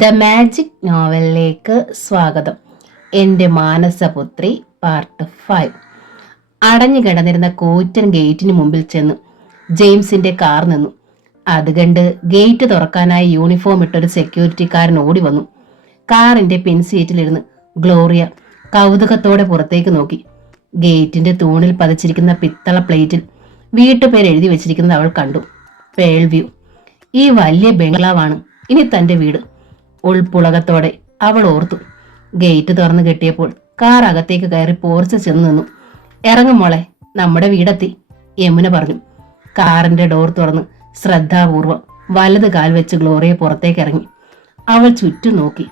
The magic നോവലിലേക്ക് സ്വാഗതം. എൻ്റെ Manasaputhri part 5. അടഞ്ഞു കിടന്നിരുന്ന കൂറ്റൻ ഗേറ്റിന് മുമ്പിൽ ചെന്ന് ജെയിംസിന്റെ കാർ നിന്നു. അത് കണ്ട് ഗേറ്റ് തുറക്കാനായി യൂണിഫോം ഇട്ടൊരു സെക്യൂരിറ്റിക്കാരൻ ഓടി വന്നു. കാറിന്റെ പിൻസീറ്റിലിരുന്ന് ഗ്ലോറിയ കൗതുകത്തോടെ പുറത്തേക്ക് നോക്കി. ഗേറ്റിന്റെ തൂണിൽ പതിച്ചിരിക്കുന്ന പിത്തള പ്ലേറ്റിൽ വീട്ടുപേര് എഴുതി വെച്ചിരിക്കുന്നത് അവൾ കണ്ടു. പേൾവ്യൂ. ഈ വലിയ ബംഗ്ലാവാണ് ഇനി തന്റെ വീട്. ഉൾപ്പുളകത്തോടെ അവൾ ഓർത്തു. ഗേറ്റ് തുറന്നു കെട്ടിയപ്പോൾ കാർ അകത്തേക്ക് കയറി പോർച്ച് ചെന്ന് നിന്നു. ഇറങ്ങും മോളെ, നമ്മുടെ വീടെത്തി, യമുന പറഞ്ഞു. കാറിന്റെ ഡോർ തുറന്ന് ശ്രദ്ധാപൂർവം വലത് കാൽ വെച്ച് ഗ്ലോറിയ പുറത്തേക്ക് ഇറങ്ങി. അവൾ ചുറ്റും നോക്കി.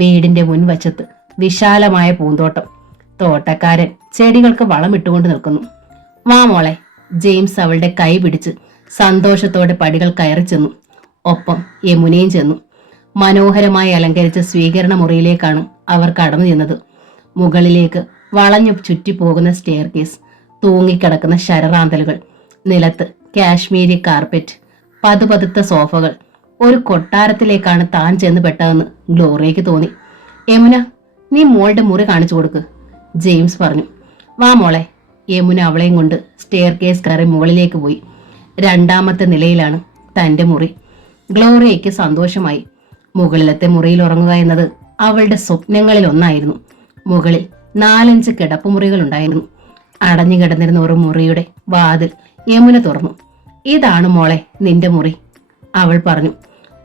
വീടിന്റെ മുൻവശത്ത് വിശാലമായ പൂന്തോട്ടം. തോട്ടക്കാരൻ ചെടികൾക്ക് വളമിട്ടുകൊണ്ട് നിൽക്കുന്നു. വാ മോളെ. ജെയിംസ് അവളുടെ കൈ പിടിച്ച് സന്തോഷത്തോടെ പടികൾ കയറി ചെന്നു. ഒപ്പം യമുനയും ചെന്നു. മനോഹരമായി അലങ്കരിച്ച സ്വീകരണ മുറിയിലേക്കാണ് അവർ കടന്നു ചെന്നത്. മുകളിലേക്ക് വളഞ്ഞു ചുറ്റിപ്പോകുന്ന സ്റ്റെയർ കേസ്, തൂങ്ങിക്കിടക്കുന്ന ശരറാന്തലുകൾ, നിലത്ത് കാശ്മീരി കാർപ്പറ്റ്, പതുപതുത്ത സോഫകൾ. ഒരു കൊട്ടാരത്തിലേക്കാണ് താൻ ചെന്ന് പെട്ടതെന്ന് ഗ്ലോറിയയ്ക്ക് തോന്നി. യമുന, നീ മോളുടെ മുറി കാണിച്ചു കൊടുക്ക്, ജെയിംസ് പറഞ്ഞു. വാ മോളെ. യമുന അവളെയും കൊണ്ട് സ്റ്റെയർ കേസ് കയറി മുകളിലേക്ക് പോയി. രണ്ടാമത്തെ നിലയിലാണ് തന്റെ മുറി. ഗ്ലോറിയയ്ക്ക് സന്തോഷമായി. മുകളിലത്തെ മുറിയിൽ ഉറങ്ങുക എന്നത് അവളുടെ സ്വപ്നങ്ങളിൽ ഒന്നായിരുന്നു. മുകളിൽ 4-5 കിടപ്പുമുറികൾ ഉണ്ടായിരുന്നു. അടഞ്ഞു കിടന്നിരുന്ന ഒരു മുറിയുടെ വാതിൽ യമുന തുറന്നു. ഇതാണ് മോളെ നിന്റെ മുറി, അവൾ പറഞ്ഞു.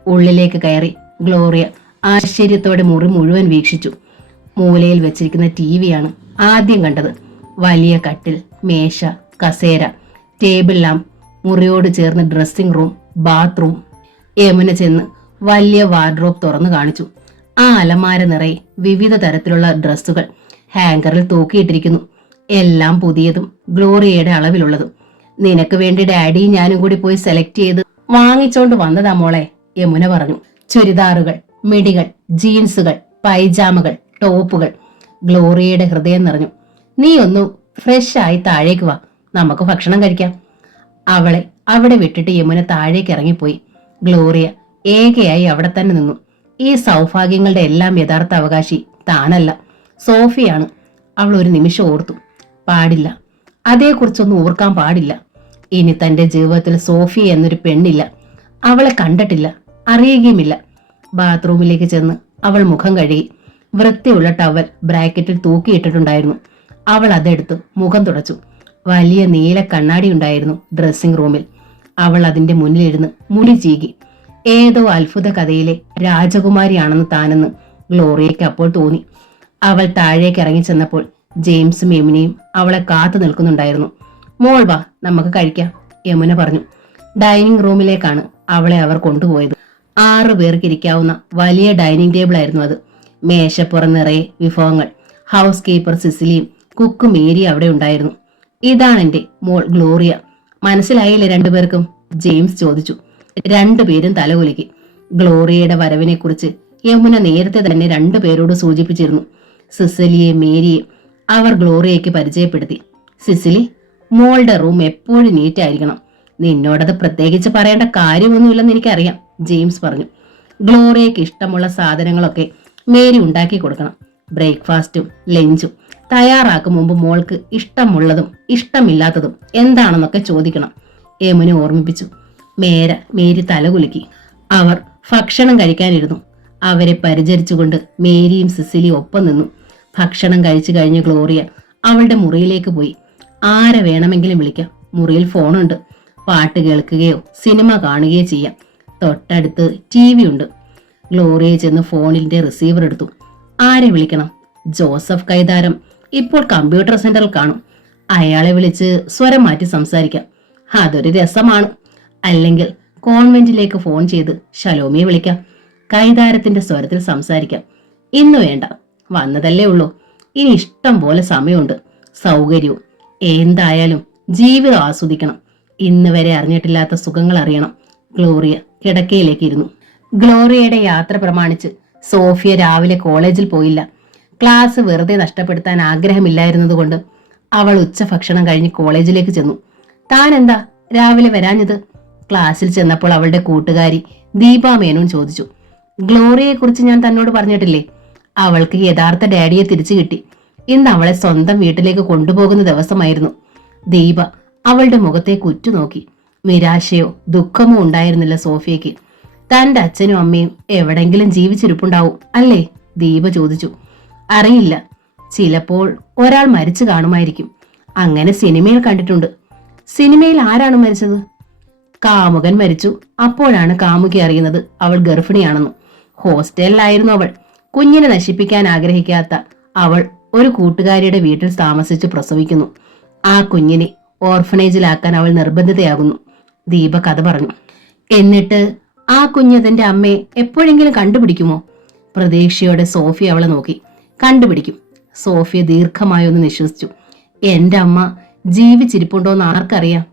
ഉള്ളിലേക്ക് കയറി ഗ്ലോറിയ ആശ്ചര്യത്തോടെ മുറി മുഴുവൻ വീക്ഷിച്ചു. മൂലയിൽ വെച്ചിരിക്കുന്ന ടിവിയാണ് ആദ്യം കണ്ടത്. വലിയ കട്ടിൽ, മേശ, കസേര, ടേബിൾ ലാമ്പ്, മുറിയോട് ചേർന്ന് ഡ്രസ്സിംഗ് റൂം, ബാത്റൂം. യമുന ചെന്ന് വലിയ വാർഡ്രോബ് തുറന്നു കാണിച്ചു. ആ അലമാര നിറയെ വിവിധ തരത്തിലുള്ള ഡ്രസ്സുകൾ ഹാങ്കറിൽ തൂക്കിയിട്ടിരിക്കുന്നു. എല്ലാം പുതിയതും ഗ്ലോറിയയുടെ അളവിലുള്ളതും. നിനക്ക് വേണ്ടി ഡാഡിയും ഞാനും കൂടി പോയി സെലക്ട് ചെയ്ത് വാങ്ങിച്ചോണ്ട് വന്നതാ മോളെ, യമുന പറഞ്ഞു. ചുരിദാറുകൾ, മിടികൾ, ജീൻസുകൾ, പൈജാമകൾ, ടോപ്പുകൾ. ഗ്ലോറിയയുടെ ഹൃദയം നിറഞ്ഞു. നീ ഒന്ന് ഫ്രഷ് ആയി താഴേക്ക് വാ, നമുക്ക് ഭക്ഷണം കഴിക്കാം. അവളെ അവിടെ വിട്ടിട്ട് യമുന താഴേക്ക് ഇറങ്ങിപ്പോയി. ഗ്ലോറിയ ഏകയായി അവിടെ തന്നെ നിന്നു. ഈ സൗഭാഗ്യങ്ങളുടെ എല്ലാം യഥാർത്ഥ അവകാശി താനല്ല, സോഫിയാണ്. അവൾ ഒരു നിമിഷം ഓർത്തു. പാടില്ല, അതേക്കുറിച്ചൊന്നും ഓർക്കാൻ പാടില്ല. ഇനി തന്റെ ജീവിതത്തിൽ സോഫി എന്നൊരു പെണ്ണില്ല. അവളെ കണ്ടിട്ടില്ല, അറിയുകയുമില്ല. ബാത്റൂമിലേക്ക് ചെന്ന് അവൾ മുഖം കഴുകി. വൃത്തിയുള്ള ടവൽ ബ്രാക്കറ്റിൽ തൂക്കിയിട്ടിട്ടുണ്ടായിരുന്നു. അവൾ അതെടുത്ത് മുഖം തുടച്ചു. വലിയ നീല കണ്ണാടി ഉണ്ടായിരുന്നു ഡ്രസ്സിംഗ് റൂമിൽ. അവൾ അതിന്റെ മുന്നിലിരുന്ന് മുടി ചീകി. ഏതോ അത്ഭുത കഥയിലെ രാജകുമാരിയാണെന്ന് താനെന്ന് ഗ്ലോറിയയ്ക്ക് അപ്പോൾ തോന്നി. അവൾ താഴേക്ക് ഇറങ്ങി ചെന്നപ്പോൾ ജെയിംസും യമുനയും അവളെ കാത്തു നിൽക്കുന്നുണ്ടായിരുന്നു. മോൾ വാ, നമുക്ക് കഴിക്കാം, യമുന പറഞ്ഞു. ഡൈനിങ് റൂമിലേക്കാണ് അവളെ അവർ കൊണ്ടുപോയത്. 6 പേർക്ക് ഇരിക്കാവുന്ന വലിയ ഡൈനിങ് ടേബിൾ ആയിരുന്നു അത്. മേശപ്പുറം നിറയെ വിഭവങ്ങൾ. ഹൗസ് കീപ്പർ സിസിലിയും കുക്ക് മേരി അവിടെ ഉണ്ടായിരുന്നു. ഇതാണ് എന്റെ മോൾ ഗ്ലോറിയ. മനസ്സിലായില്ലേ രണ്ടുപേർക്കും, ജെയിംസ് ചോദിച്ചു. രണ്ടുപേരും തലകുലുക്കി. ഗ്ലോറിയയുടെ വരവിനെ കുറിച്ച് യമുന നേരത്തെ തന്നെ 2 പേരോട് സൂചിപ്പിച്ചിരുന്നു. സിസിലിയെ മേരിയെ അവർ ഗ്ലോറിയയ്ക്ക് പരിചയപ്പെടുത്തി. സിസിലി, മോളുടെ റൂം എപ്പോഴും നീറ്റ് ആയിരിക്കണം. നിന്നോടത് പ്രത്യേകിച്ച് പറയേണ്ട കാര്യമൊന്നുമില്ലെന്ന് എനിക്കറിയാം, ജെയിംസ് പറഞ്ഞു. ഗ്ലോറിയയ്ക്ക് ഇഷ്ടമുള്ള സാധനങ്ങളൊക്കെ മേരി ഉണ്ടാക്കി കൊടുക്കണം. ബ്രേക്ക്ഫാസ്റ്റും ലഞ്ചും തയ്യാറാക്കും മുമ്പ് മോൾക്ക് ഇഷ്ടമുള്ളതും ഇഷ്ടമില്ലാത്തതും എന്താണെന്നൊക്കെ ചോദിക്കണം, യമുന ഓർമ്മിപ്പിച്ചു. മേരി തലകുലുക്കി. അവർ ഭക്ഷണം കഴിക്കാനിരുന്നു. അവരെ പരിചരിച്ചുകൊണ്ട് മേരിയും സിസിലിയും ഒപ്പം നിന്നു. ഭക്ഷണം കഴിച്ചു കഴിഞ്ഞ് ഗ്ലോറിയ അവളുടെ മുറിയിലേക്ക് പോയി. ആരെ വേണമെങ്കിലും വിളിക്കാം, മുറിയിൽ ഫോണുണ്ട്. പാട്ട് കേൾക്കുകയോ സിനിമ കാണുകയോ ചെയ്യാം. തൊട്ടടുത്ത് TV ഉണ്ട്. ഗ്ലോറിയ ചെന്ന് ഫോണിന്റെ റിസീവർ എടുത്തു. ആരെ വിളിക്കണം? ജോസഫ് കൈതാരം ഇപ്പോൾ കമ്പ്യൂട്ടർ സെന്ററിൽ കാണും. അയാളെ വിളിച്ച് സ്വരം മാറ്റി സംസാരിക്കാം, അതൊരു രസമാണ്. അല്ലെങ്കിൽ കോൺവെന്റിലേക്ക് ഫോൺ ചെയ്ത് ശലോമിയെ വിളിക്കാം, കൈതാരത്തിന്റെ സ്വരത്തിൽ സംസാരിക്കാം. ഇന്ന് വേണ്ട, വന്നതല്ലേ ഉള്ളൂ. ഇനി ഇഷ്ടം പോലെ സമയമുണ്ട്, സൗകര്യവും. എന്തായാലും ജീവിതം ആസ്വദിക്കണം. ഇന്ന് വരെ അറിഞ്ഞിട്ടില്ലാത്ത സുഖങ്ങൾ അറിയണം. ഗ്ലോറിയ കിടക്കയിലേക്ക് ഇരുന്നു. ഗ്ലോറിയയുടെ യാത്ര പ്രമാണിച്ച് സോഫിയ രാവിലെ കോളേജിൽ പോയില്ല. ക്ലാസ് വെറുതെ നഷ്ടപ്പെടുത്താൻ ആഗ്രഹമില്ലായിരുന്നതുകൊണ്ട് അവൾ ഉച്ചഭക്ഷണം കഴിഞ്ഞ് കോളേജിലേക്ക് ചെന്നു. താൻ എന്താ രാവിലെ വരാഞ്ഞത്? ക്ലാസ്സിൽ ചെന്നപ്പോൾ അവളുടെ കൂട്ടുകാരി ദീപാ മേനോൻ ചോദിച്ചു. ഗ്ലോറിയെക്കുറിച്ച് ഞാൻ തന്നോട് പറഞ്ഞിട്ടില്ലേ? അവൾക്ക് യഥാർത്ഥ ഡാഡിയെ തിരിച്ചു കിട്ടി. ഇന്ന് അവളെ സ്വന്തം വീട്ടിലേക്ക് കൊണ്ടുപോകുന്ന ദിവസമായിരുന്നു. ദീപ അവളുടെ മുഖത്തേക്ക് ഉറ്റുനോക്കി. നിരാശയോ ദുഃഖമോ ഉണ്ടായിരുന്നില്ല സോഫിയയ്ക്ക്. തന്റെ അച്ഛനും അമ്മയും എവിടെങ്കിലും ജീവിച്ചിരിപ്പുണ്ടാവും അല്ലേ? ദീപ ചോദിച്ചു. അറിയില്ല, ചിലപ്പോൾ ഒരാൾ മരിച്ചു കാണുമായിരിക്കും. അങ്ങനെ സിനിമയിൽ കണ്ടിട്ടുണ്ട്. സിനിമയിൽ ആരാണ് മരിച്ചത്? കാമുകൻ മരിച്ചു. അപ്പോഴാണ് കാമുകി അറിയുന്നത് അവൾ ഗർഭിണിയാണെന്നും. ഹോസ്റ്റലിലായിരുന്നു അവൾ. കുഞ്ഞിനെ നശിപ്പിക്കാൻ ആഗ്രഹിക്കാത്ത അവൾ ഒരു കൂട്ടുകാരിയുടെ വീട്ടിൽ താമസിച്ച് പ്രസവിക്കുന്നു. ആ കുഞ്ഞിനെ ഓർഫനേജിലാക്കാൻ അവൾ നിർബന്ധിതയാകുന്നു. ദീപ കഥ പറഞ്ഞു. എന്നിട്ട് ആ കുഞ്ഞ് തന്റെ അമ്മയെ എപ്പോഴെങ്കിലും കണ്ടുപിടിക്കുമോ? പ്രതീക്ഷയോടെ സോഫിയ അവളെ നോക്കി. കണ്ടുപിടിക്കും. സോഫിയ ദീർഘമായൊന്ന് നിശ്വസിച്ചു. എന്റെ അമ്മ ജീവിച്ചിരിപ്പുണ്ടോന്ന് ആർക്കറിയാം?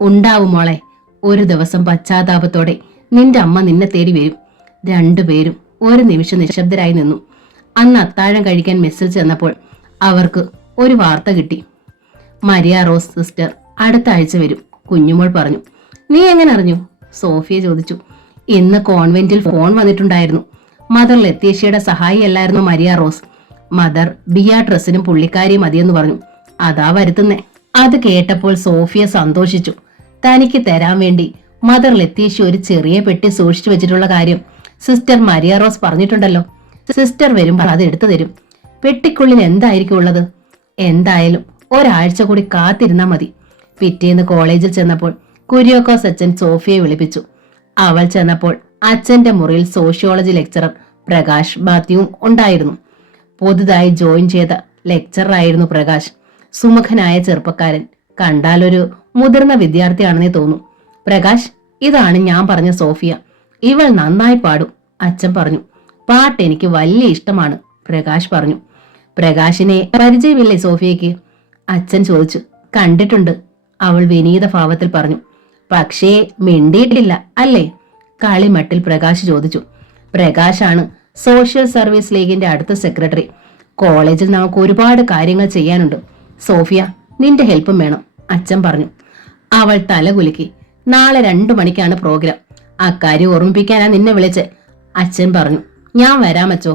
ഉണ്ടാവും മോളെ. ഒരു ദിവസം പശ്ചാത്താപത്തോടെ നിന്റെ അമ്മ നിന്നെ തേടി വരും. രണ്ടുപേരും ഒരു നിമിഷം നിശബ്ദരായി നിന്നു. അന്ന് അത്താഴം കഴിക്കാൻ മെസ്സിൽ ചെന്നപ്പോൾ അവർക്ക് ഒരു വാർത്ത കിട്ടി. മരിയ റോസ് സിസ്റ്റർ അടുത്ത ആഴ്ച വരും, കുഞ്ഞുമോൾ പറഞ്ഞു. നീ എങ്ങനെ അറിഞ്ഞു? സോഫിയ ചോദിച്ചു. ഇന്ന് കോൺവെന്റിൽ ഫോൺ വന്നിട്ടുണ്ടായിരുന്നു. മദർ ലത്തീഷ്യയുടെ സഹായിയല്ലായിരുന്നു മരിയ റോസ്. മദർ ബിയാട്രസിനും പുള്ളിക്കാരിയും മതിയെന്ന് പറഞ്ഞു. അതാ വരുത്തുന്നേ. അത് കേട്ടപ്പോൾ സോഫിയ സന്തോഷിച്ചു. തനിക്ക് തരാൻ വേണ്ടി മദർ ലത്തീഷ്യ ഒരു ചെറിയ പെട്ടി സൂക്ഷിച്ചു വെച്ചിട്ടുള്ള കാര്യം സിസ്റ്റർ മരിയ റോസ് പറഞ്ഞിട്ടുണ്ടല്ലോ. സിസ്റ്റർ വരുമ്പോൾ അത് എടുത്തു തരും. പെട്ടിക്കുള്ളിൽ എന്തായിരിക്കും ഉള്ളത്? എന്തായാലും ഒരാഴ്ച കൂടി കാത്തിരുന്നാ മതി. പിറ്റേന്ന് കോളേജിൽ ചെന്നപ്പോൾ കുര്യാക്കോസ് അച്ഛൻ സോഫിയെ വിളിപ്പിച്ചു. അവൾ ചെന്നപ്പോൾ അച്ഛന്റെ മുറിയിൽ സോഷ്യോളജി ലെക്ചറർ പ്രകാശ് മാത്യുവും ഉണ്ടായിരുന്നു. പുതുതായി ജോയിൻ ചെയ്ത ലെക്ചറായിരുന്നു പ്രകാശ്. സുമുഖനായ ചെറുപ്പക്കാരൻ. കണ്ടാലൊരു മുതിർന്ന വിദ്യാർത്ഥിയാണെന്നേ തോന്നും. പ്രകാശ്, ഇതാണ് ഞാൻ പറഞ്ഞ സോഫിയ. ഇവൾ നന്നായി പാടും, അച്ഛൻ പറഞ്ഞു. പാട്ട് എനിക്ക് വലിയ ഇഷ്ടമാണ്, പ്രകാശ് പറഞ്ഞു. പ്രകാശിനെ പരിചയമില്ലേ സോഫിയയ്ക്ക്? അച്ഛൻ ചോദിച്ചു. കണ്ടിട്ടുണ്ട്, അവൾ വിനീത ഭാവത്തിൽ പറഞ്ഞു. പക്ഷേ മിണ്ടിയിട്ടില്ല അല്ലേ? കളിമട്ടിൽ പ്രകാശ് ചോദിച്ചു. പ്രകാശാണ് സോഷ്യൽ സർവീസ് ലീഗിന്റെ അടുത്ത സെക്രട്ടറി. കോളേജിൽ നമുക്ക് ഒരുപാട് കാര്യങ്ങൾ ചെയ്യാനുണ്ട്. സോഫിയ, നിന്റെ ഹെൽപ്പും വേണം, അച്ഛൻ പറഞ്ഞു. അവൾ തല കുലുക്കി. നാളെ 2 മണിക്കാണ് പ്രോഗ്രാം. അക്കാര്യം ഓർമ്മിപ്പിക്കാനാ നിന്നെ വിളിച്ച്, അച്ഛൻ പറഞ്ഞു. ഞാൻ വരാമച്ചോ.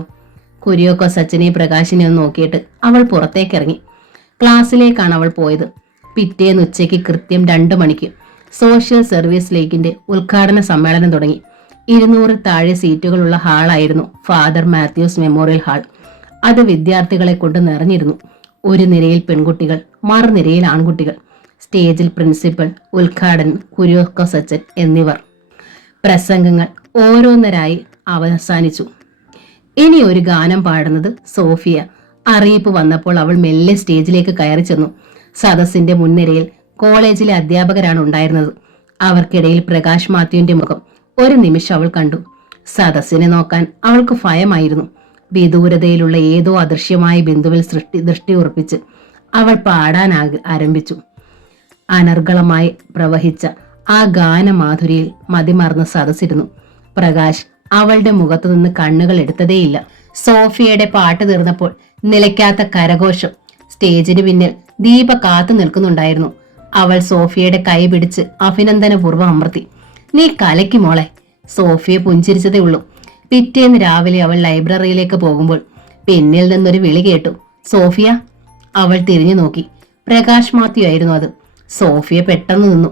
കുര്യാക്കോസ് അച്ഛനെയും പ്രകാശിനെ ഒന്ന് നോക്കിയിട്ട് അവൾ പുറത്തേക്കിറങ്ങി. ക്ലാസ്സിലേക്കാണ് അവൾ പോയത്. പിറ്റേന്ന് ഉച്ചയ്ക്ക് കൃത്യം 2 മണിക്ക് സോഷ്യൽ സർവീസ് ലീഗിന്റെ ഉദ്ഘാടന സമ്മേളനം തുടങ്ങി. 200 താഴെ സീറ്റുകളുള്ള ഹാളായിരുന്നു ഫാദർ മാത്യൂസ് മെമ്മോറിയൽ ഹാൾ. അത് വിദ്യാർത്ഥികളെ കൊണ്ട് നിറഞ്ഞിരുന്നു. ഒരു നിരയിൽ പെൺകുട്ടികൾ, മറുനിരയിൽ ആൺകുട്ടികൾ. സ്റ്റേജിൽ പ്രിൻസിപ്പൽ, ഉദ്ഘാടകൻ, കുര്യാക്കോസ് അച്ഛൻ എന്നിവർ. പ്രസംഗങ്ങൾ ഓരോന്നരായി അവസാനിച്ചു. ഇനി ഒരു ഗാനം പാടുന്നത് സോഫിയ. അറിയിപ്പ് വന്നപ്പോൾ അവൾ മെല്ലെ സ്റ്റേജിലേക്ക് കയറി ചെന്നു. സദസ്സിന്റെ മുൻനിരയിൽ കോളേജിലെ അധ്യാപകരാണ് ഉണ്ടായിരുന്നത്. അവർക്കിടയിൽ പ്രകാശ് മാത്യുവിന്റെ മുഖം ഒരു നിമിഷം അവൾ കണ്ടു. സദസ്സിനെ നോക്കാൻ അവൾക്ക് ഭയമായിരുന്നു. വിദൂരതയിലുള്ള ഏതോ അദൃശ്യമായ ബിന്ദുവിൽ ദൃഷ്ടി ഉറപ്പിച്ച് അവൾ പാടാൻ ആരംഭിച്ചു. അനർഗളമായി പ്രവഹിച്ച ആ ഗാനമാധുരിയിൽ മതിമറന്ന് സദസ്സിരുന്നു. പ്രകാശ് അവളുടെ മുഖത്തു നിന്ന് കണ്ണുകൾ എടുത്തതേയില്ല. സോഫിയയുടെ പാട്ട് തീർന്നപ്പോൾ നിലയ്ക്കാത്ത കരഘോഷം. സ്റ്റേജിന് പിന്നിൽ ദീപ കാത്തു നിൽക്കുന്നുണ്ടായിരുന്നു. അവൾ സോഫിയയുടെ കൈ പിടിച്ച് അഭിനന്ദനപൂർവ്വം അമർത്തി. നീ കലയ്ക്ക് മോളെ. സോഫിയ പുഞ്ചിരിച്ചതേ ഉള്ളൂ. പിറ്റേന്ന് രാവിലെ അവൾ ലൈബ്രറിയിലേക്ക് പോകുമ്പോൾ പിന്നിൽ നിന്നൊരു വിളി കേട്ടു. സോഫിയ. അവൾ തിരിഞ്ഞു നോക്കി. പ്രകാശ് മാത്യു ആയിരുന്നു അത്. സോഫിയ പെട്ടെന്ന് നിന്നു.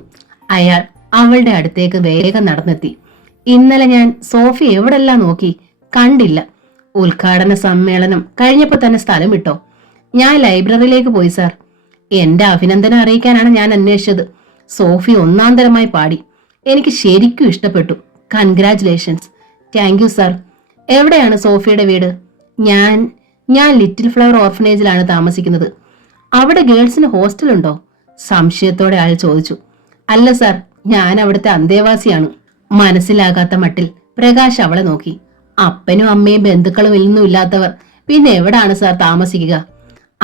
അയാൾ അവളുടെ അടുത്തേക്ക് വേഗം നടന്നെത്തി. ഇന്നലെ ഞാൻ സോഫിയ എവിടെല്ലാം നോക്കി, കണ്ടില്ല. ഉദ്ഘാടന സമ്മേളനം കഴിഞ്ഞപ്പോ തന്നെ സ്ഥലം വിട്ടോ? ഞാൻ ലൈബ്രറിയിലേക്ക് പോയി സാർ. എന്റെ അഭിനന്ദനം അറിയിക്കാനാണ് ഞാൻ അന്വേഷിച്ചത്. സോഫി ഒന്നാം തരമായി പാടി. എനിക്ക് ശരിക്കും ഇഷ്ടപ്പെട്ടു. കൺഗ്രാറ്റുലേഷൻസ്. Thank you sir. എവിടെയാണ് സോഫിയുടെ വീട്? ഞാൻ ലിറ്റിൽ ഫ്ലവർ ഓർഫനേജിലാണ് താമസിക്കുന്നത്. അവിടെ ഗേൾസിന് ഹോസ്റ്റൽ ഉണ്ടോ? സംശയത്തോടെ അയാൾ ചോദിച്ചു. അല്ല സാർ, ഞാൻ അവിടുത്തെ അന്തേവാസിയാണ്. മനസ്സിലാകാത്ത മട്ടിൽ പ്രകാശ് അവളെ നോക്കി. അപ്പനും അമ്മയും ബന്ധുക്കളും ഒന്നും ഇല്ലാത്തവർ പിന്നെ എവിടാണ് സാർ താമസിക്കുക?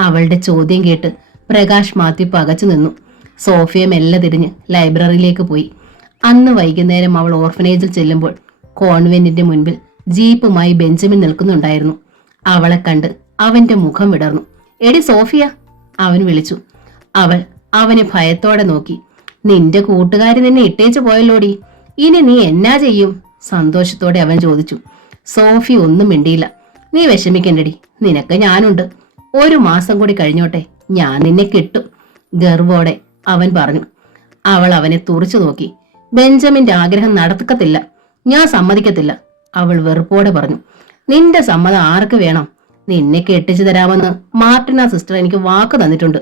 അവളുടെ ചോദ്യം കേട്ട് പ്രകാശ് മാത്യു പകച്ചു നിന്നു. സോഫിയ മെല്ലെ തിരിഞ്ഞ് ലൈബ്രറിയിലേക്ക് പോയി. അന്ന് വൈകുന്നേരം അവൾ ഓർഫനേജിൽ ചെല്ലുമ്പോൾ കോൺവെന്റിന്റെ മുൻപിൽ ജീപ്പുമായി ബെഞ്ചമിൻ നിൽക്കുന്നുണ്ടായിരുന്നു. അവളെ കണ്ട് അവന്റെ മുഖം വിടർന്നു. എടി സോഫിയ, അവൻ വിളിച്ചു. അവൾ അവനെ ഭയത്തോടെ നോക്കി. നിന്റെ കൂട്ടുകാരി നിന്നെ ഇട്ടേച്ചു പോയല്ലോടി, ഇനി നീ എന്നാ ചെയ്യും? സന്തോഷത്തോടെ അവൻ ചോദിച്ചു. സോഫി ഒന്നും മിണ്ടിയില്ല. നീ വിഷമിക്കണ്ടടി, നിനക്ക് ഞാനുണ്ട്. 1 മാസം കൂടി കഴിഞ്ഞോട്ടെ, ഞാൻ നിന്നെ കിട്ടും, ഗർവോടെ അവൻ പറഞ്ഞു. അവൾ അവനെ തുറച്ചു നോക്കി. ബെഞ്ചമിന്റെ ആഗ്രഹം നടക്കത്തില്ല, ഞാൻ സമ്മതിക്കത്തില്ല, അവൾ വെറുപ്പോടെ പറഞ്ഞു. നിന്റെ സമ്മതം ആർക്ക് വേണം? നിന്നെ കെട്ടിച്ചു തരാമെന്ന് മാർട്ടിന സിസ്റ്റർ എനിക്ക് വാക്ക് തന്നിട്ടുണ്ട്.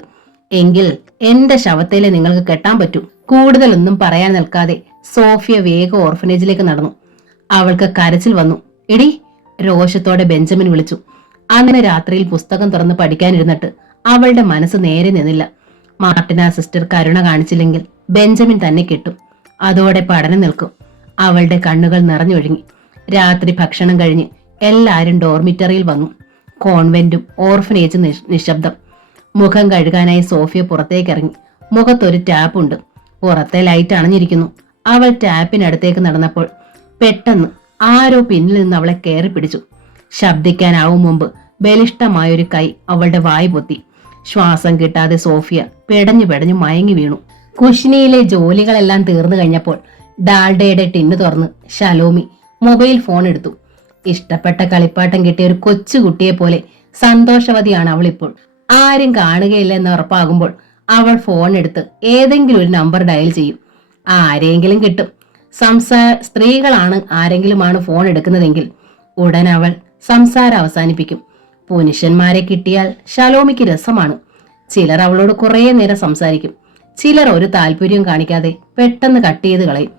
എങ്കിൽ എന്റെ ശവത്തേലെ നിങ്ങൾക്ക് കെട്ടാൻ പറ്റൂ. കൂടുതലൊന്നും പറയാൻ നിൽക്കാതെ സോഫിയ വേഗം ഓർഫനേജിലേക്ക് നടന്നു. അവൾക്ക് കരച്ചിൽ വന്നു. എടി, രോഷത്തോടെ ബെഞ്ചമിൻ വിളിച്ചു. അന്ന് രാത്രിയിൽ പുസ്തകം തുറന്ന് പഠിക്കാനിരുന്നിട്ട് അവളുടെ മനസ്സ് നേരെ നിന്നില്ല. മാർട്ടിന സിസ്റ്റർ കരുണ കാണിച്ചില്ലെങ്കിൽ ബെഞ്ചമിൻ തന്നെ കെട്ടും. അതോടെ പഠനം നിൽക്കും. അവളുടെ കണ്ണുകൾ നിറഞ്ഞൊഴുങ്ങി. രാത്രി ഭക്ഷണം കഴിഞ്ഞ് എല്ലാവരും ഡോർമിറ്ററിയിൽ വന്നു. കോൺവെന്റും ഓർഫനേജും നിശബ്ദം. മുഖം കഴുകാനായി സോഫിയ പുറത്തേക്ക് ഇറങ്ങി. മുഖത്തൊരു ടാപ്പുണ്ട്. പുറത്തെ ലൈറ്റ് അണഞ്ഞിരിക്കുന്നു. അവൾ ടാപ്പിനടുത്തേക്ക് നടന്നപ്പോൾ പെട്ടെന്ന് ആരോ പിന്നിൽ നിന്ന് അവളെ കയറി പിടിച്ചു. ശബ്ദിക്കാനാവും മുമ്പ് ബലിഷ്ഠമായൊരു കൈ അവളുടെ വായ് പൊത്തി. ശ്വാസം കിട്ടാതെ സോഫിയ പെടഞ്ഞു പെടഞ്ഞു മയങ്ങി വീണു. കുഷിനിയിലെ ജോലികളെല്ലാം തീർന്നു കഴിഞ്ഞപ്പോൾ ഡാൽഡയുടെ ടിന്ന് തുറന്ന് ഷലോമി മൊബൈൽ ഫോൺ എടുത്തു. ഇഷ്ടപ്പെട്ട കളിപ്പാട്ടം കിട്ടിയ ഒരു കൊച്ചുകുട്ടിയെ പോലെ സന്തോഷവതിയാണ് അവൾ ഇപ്പോൾ. ആരും കാണുകയില്ല എന്ന് ഉറപ്പാകുമ്പോൾ അവൾ ഫോൺ എടുത്ത് ഏതെങ്കിലും ഒരു നമ്പർ ഡയൽ ചെയ്യും. ആരെങ്കിലും കിട്ടും. സ്ത്രീകളാണ് ആരെങ്കിലുമാണ് ഫോൺ എടുക്കുന്നതെങ്കിൽ ഉടൻ അവൾ സംസാരം അവസാനിപ്പിക്കും. പുരുഷന്മാരെ കിട്ടിയാൽ ഷലോമിക്ക് രസമാണ്. ചിലർ അവളോട് കുറേ നേരം സംസാരിക്കും. ചിലർ ഒരു താല്പര്യവും കാണിക്കാതെ പെട്ടെന്ന് കട്ട് ചെയ്ത് കളയും.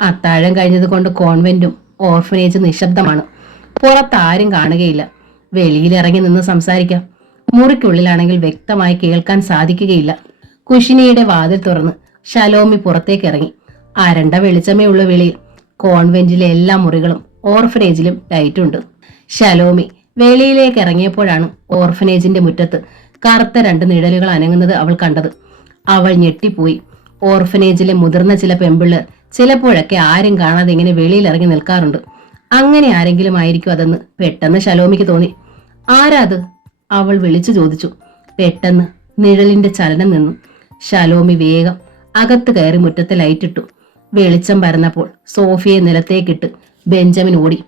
അത്താഴം കഴിഞ്ഞതുകൊണ്ട് കോൺവെന്റും ഓർഫനേജും നിശബ്ദമാണ്. പുറത്താരും കാണുകയില്ല. വെളിയിലിറങ്ങി നിന്ന് സംസാരിക്കാം. മുറിക്കുള്ളിലാണെങ്കിൽ വ്യക്തമായി കേൾക്കാൻ സാധിക്കുകയില്ല. കുഷിനിയുടെ വാതിൽ തുറന്ന് ഷലോമി പുറത്തേക്ക് ഇറങ്ങി. അരണ്ട വെളിച്ചമേ ഉള്ള വെളിയിൽ. കോൺവെന്റിലെ എല്ലാ മുറികളും ഓർഫനേജിലും ലൈറ്റുണ്ട്. ഷലോമി വെളിയിലേക്ക് ഇറങ്ങിയപ്പോഴാണ് ഓർഫനേജിന്റെ മുറ്റത്ത് കറുത്ത 2 നിഴലുകൾ അനങ്ങുന്നത് അവൾ കണ്ടത്. അവൾ ഞെട്ടിപ്പോയി. ഓർഫനേജിലെ മുതിർന്ന ചില പെമ്പിള്ളേർ ചിലപ്പോഴൊക്കെ ആരും കാണാതെ ഇങ്ങനെ വെളിയിൽ ഇറങ്ങി നിൽക്കാറുണ്ട്. അങ്ങനെ ആരെങ്കിലും ആയിരിക്കും അതെന്ന് പെട്ടെന്ന് ഷലോമിക്ക് തോന്നി. ആരാത്? അവൾ വിളിച്ചു ചോദിച്ചു. പെട്ടെന്ന് നിഴലിന്റെ ചലനം നിന്നു. ഷലോമി വേഗം അകത്ത് കയറി മുറ്റത്തെ ലൈറ്റിട്ടു. വെളിച്ചം പരന്നപ്പോൾ സോഫിയെ നിലത്തേക്കിട്ട് ബെഞ്ചമിൻ ഓടി.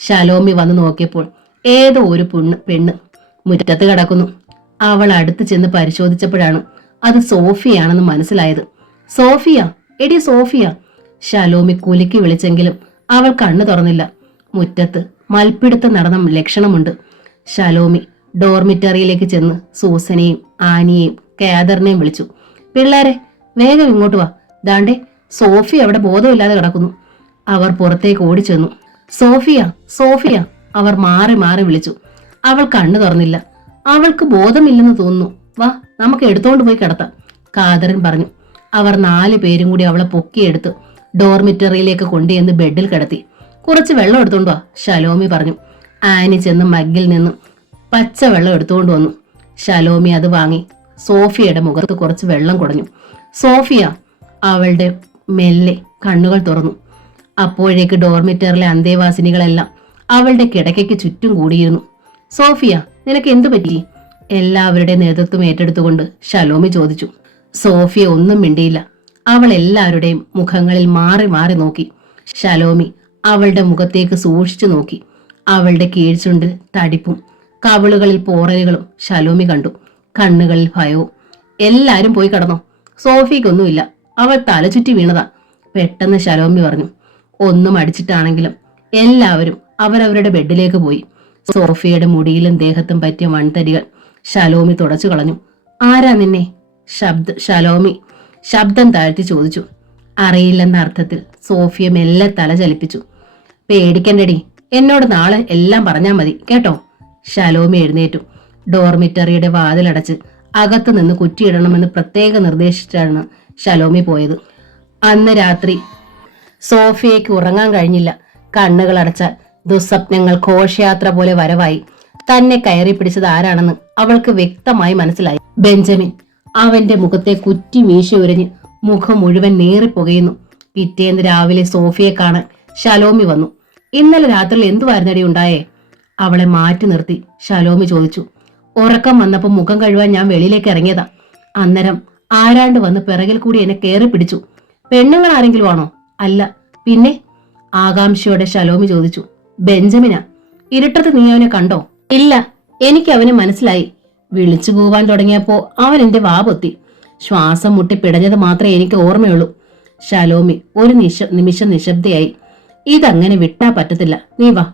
ഷലോമി വന്നു നോക്കിയപ്പോൾ ഏതോ ഒരു പെണ്ണ് മുറ്റത്ത് കിടക്കുന്നു. അവൾ അടുത്ത് ചെന്ന് പരിശോധിച്ചപ്പോഴാണ് അത് സോഫിയാണെന്ന് മനസ്സിലായത്. സോഫിയ, എടി സോഫിയ! ഷലോമി കുലുക്കി വിളിച്ചെങ്കിലും അവൾ കണ്ണു തുറന്നില്ല. മുറ്റത്ത് മൽപ്പിടുത്തം നടന്ന ലക്ഷണമുണ്ട്. ഷലോമി ഡോർമിറ്ററിയിലേക്ക് ചെന്ന് സൂസനെയും ആനിയെയും കാദറിനെയും വിളിച്ചു. പിള്ളേരെ, വേഗം ഇങ്ങോട്ട് വാ. ദാണ്ടേ സോഫിയ അവിടെ ബോധമില്ലാതെ കിടക്കുന്നു. അവർ പുറത്തേക്ക് ഓടിച്ചെന്നു. Sophia, Sophia! അവർ മാറി മാറി വിളിച്ചു. അവൾ കണ്ണു തുറന്നില്ല. അവൾക്ക് ബോധമില്ലെന്ന് തോന്നുന്നു. വാ, നമുക്ക് എടുത്തോണ്ട് പോയി കിടത്താം, കാദറിൻ പറഞ്ഞു. അവർ 4 പേരും കൂടി അവളെ പൊക്കിയെടുത്ത് ഡോർമിറ്ററിയിലേക്ക് കൊണ്ടുചെന്ന് ബെഡിൽ കിടത്തി. കുറച്ച് വെള്ളം എടുത്തോണ്ട് വാ, ഷലോമി പറഞ്ഞു. ആനി ചെന്ന് മഗ്ഗിൽ നിന്നും പച്ചവെള്ളം എടുത്തുകൊണ്ട് വന്നു. ഷലോമി അത് വാങ്ങി സോഫിയയുടെ മുഖത്ത് കുറച്ച് വെള്ളം കുടഞ്ഞു. സോഫിയ! അവളുടെ മെല്ലെ കണ്ണുകൾ തുറന്നു. അപ്പോഴേക്ക് ഡോർമിറ്ററിലെ അന്തേവാസിനികളെല്ലാം അവളുടെ കിടക്കയ്ക്ക് ചുറ്റും കൂടിയിരുന്നു. സോഫിയ, നിനക്ക് എന്തു പറ്റി? എല്ലാവരുടെ നേതൃത്വം ഏറ്റെടുത്തുകൊണ്ട് ഷലോമി ചോദിച്ചു. സോഫിയ ഒന്നും മിണ്ടിയില്ല. അവൾ എല്ലാവരുടെയും മുഖങ്ങളിൽ മാറി മാറി നോക്കി. ഷലോമി അവളുടെ മുഖത്തേക്ക് സൂക്ഷിച്ചു നോക്കി. അവളുടെ കീഴ്ചുണ്ടിൽ തടിപ്പും കവിളുകളിൽ പോറലുകളും ഷലോമി കണ്ടു. കണ്ണുകളിൽ ഭയവും. എല്ലാരും പോയി കടന്നോ? സോഫിക്കൊന്നുമില്ല, അവൾ തലചുറ്റി വീണതാ, പെട്ടെന്ന് ഷലോമി പറഞ്ഞു. ഒന്നും അടിച്ചിട്ടാണെങ്കിലും എല്ലാവരും അവരവരുടെ ബെഡിലേക്ക് പോയി. സോഫിയയുടെ മുടിയിലും ദേഹത്തും പറ്റിയ മൺതരികൾ ഷലോമി തുടച്ചു കളഞ്ഞു. ആരാ നിന്നെ? ഷലോമി ശബ്ദം താഴ്ത്തി ചോദിച്ചു. അറിയില്ലെന്ന അർത്ഥത്തിൽ സോഫിയ മെല്ലെ തല ചലിപ്പിച്ചു. പേടിക്കണ്ടടി, എന്നോട് നാളെ എല്ലാം പറഞ്ഞാൽ മതി കേട്ടോ. ഷലോമി എഴുന്നേറ്റു. ഡോർമിറ്ററിയുടെ വാതിലടച്ച് അകത്തു നിന്ന് കുറ്റിയിടണമെന്ന് പ്രത്യേക നിർദ്ദേശിച്ചാണ് ഷലോമി പോയത്. അന്ന് രാത്രി സോഫിയയ്ക്ക് ഉറങ്ങാൻ കഴിഞ്ഞില്ല. കണ്ണുകൾ അടച്ചാൽ ദുസ്വപ്നങ്ങൾ ഘോഷയാത്ര പോലെ വരവായി. തന്നെ കയറി പിടിച്ചത് ആരാണെന്ന് അവൾക്ക് വ്യക്തമായി മനസ്സിലായി. ബെഞ്ചമിൻ. അവന്റെ മുഖത്തെ കുറ്റി മീശ ഉരഞ്ഞ് മുഖം മുഴുവൻ നേറിപ്പുകയുന്നു. പിറ്റേന്ന് രാവിലെ സോഫിയെ കാണാൻ ഷലോമി വന്നു. ഇന്നലെ രാത്രിയിൽ എന്തുവായിരുന്നടി ഉണ്ടായേ? അവളെ മാറ്റി നിർത്തി ഷലോമി ചോദിച്ചു. ഉറക്കം വന്നപ്പോൾ മുഖം കഴുകാൻ ഞാൻ വെളിയിലേക്ക് ഇറങ്ങിയതാ. അന്നേരം ആരാണ്ട് വന്ന് പിറകിൽ കൂടി എന്നെ കയറി പിടിച്ചു. പെണ്ണുങ്ങൾ ആരെങ്കിലും ആണോ? അല്ല, പിന്നെ? ആകാംക്ഷയോടെ ഷലോമി ചോദിച്ചു. ബെഞ്ചമിനാ. ഇരുട്ടത്ത് നീ അവനെ കണ്ടോ? ഇല്ല, എനിക്ക് അവനെ മനസ്സിലായി. വിളിച്ചു പോവാൻ തുടങ്ങിയപ്പോ അവൻ എന്റെ വാ പൊത്തി. ശ്വാസം മുട്ടി പിടഞ്ഞത് മാത്രമേ എനിക്ക് ഓർമ്മയുള്ളൂ. ശലോമി ഒരു നിമിഷം നിശബ്ദയായി. ഇതങ്ങനെ വിട്ടാ പറ്റത്തില്ല, നീ വാ,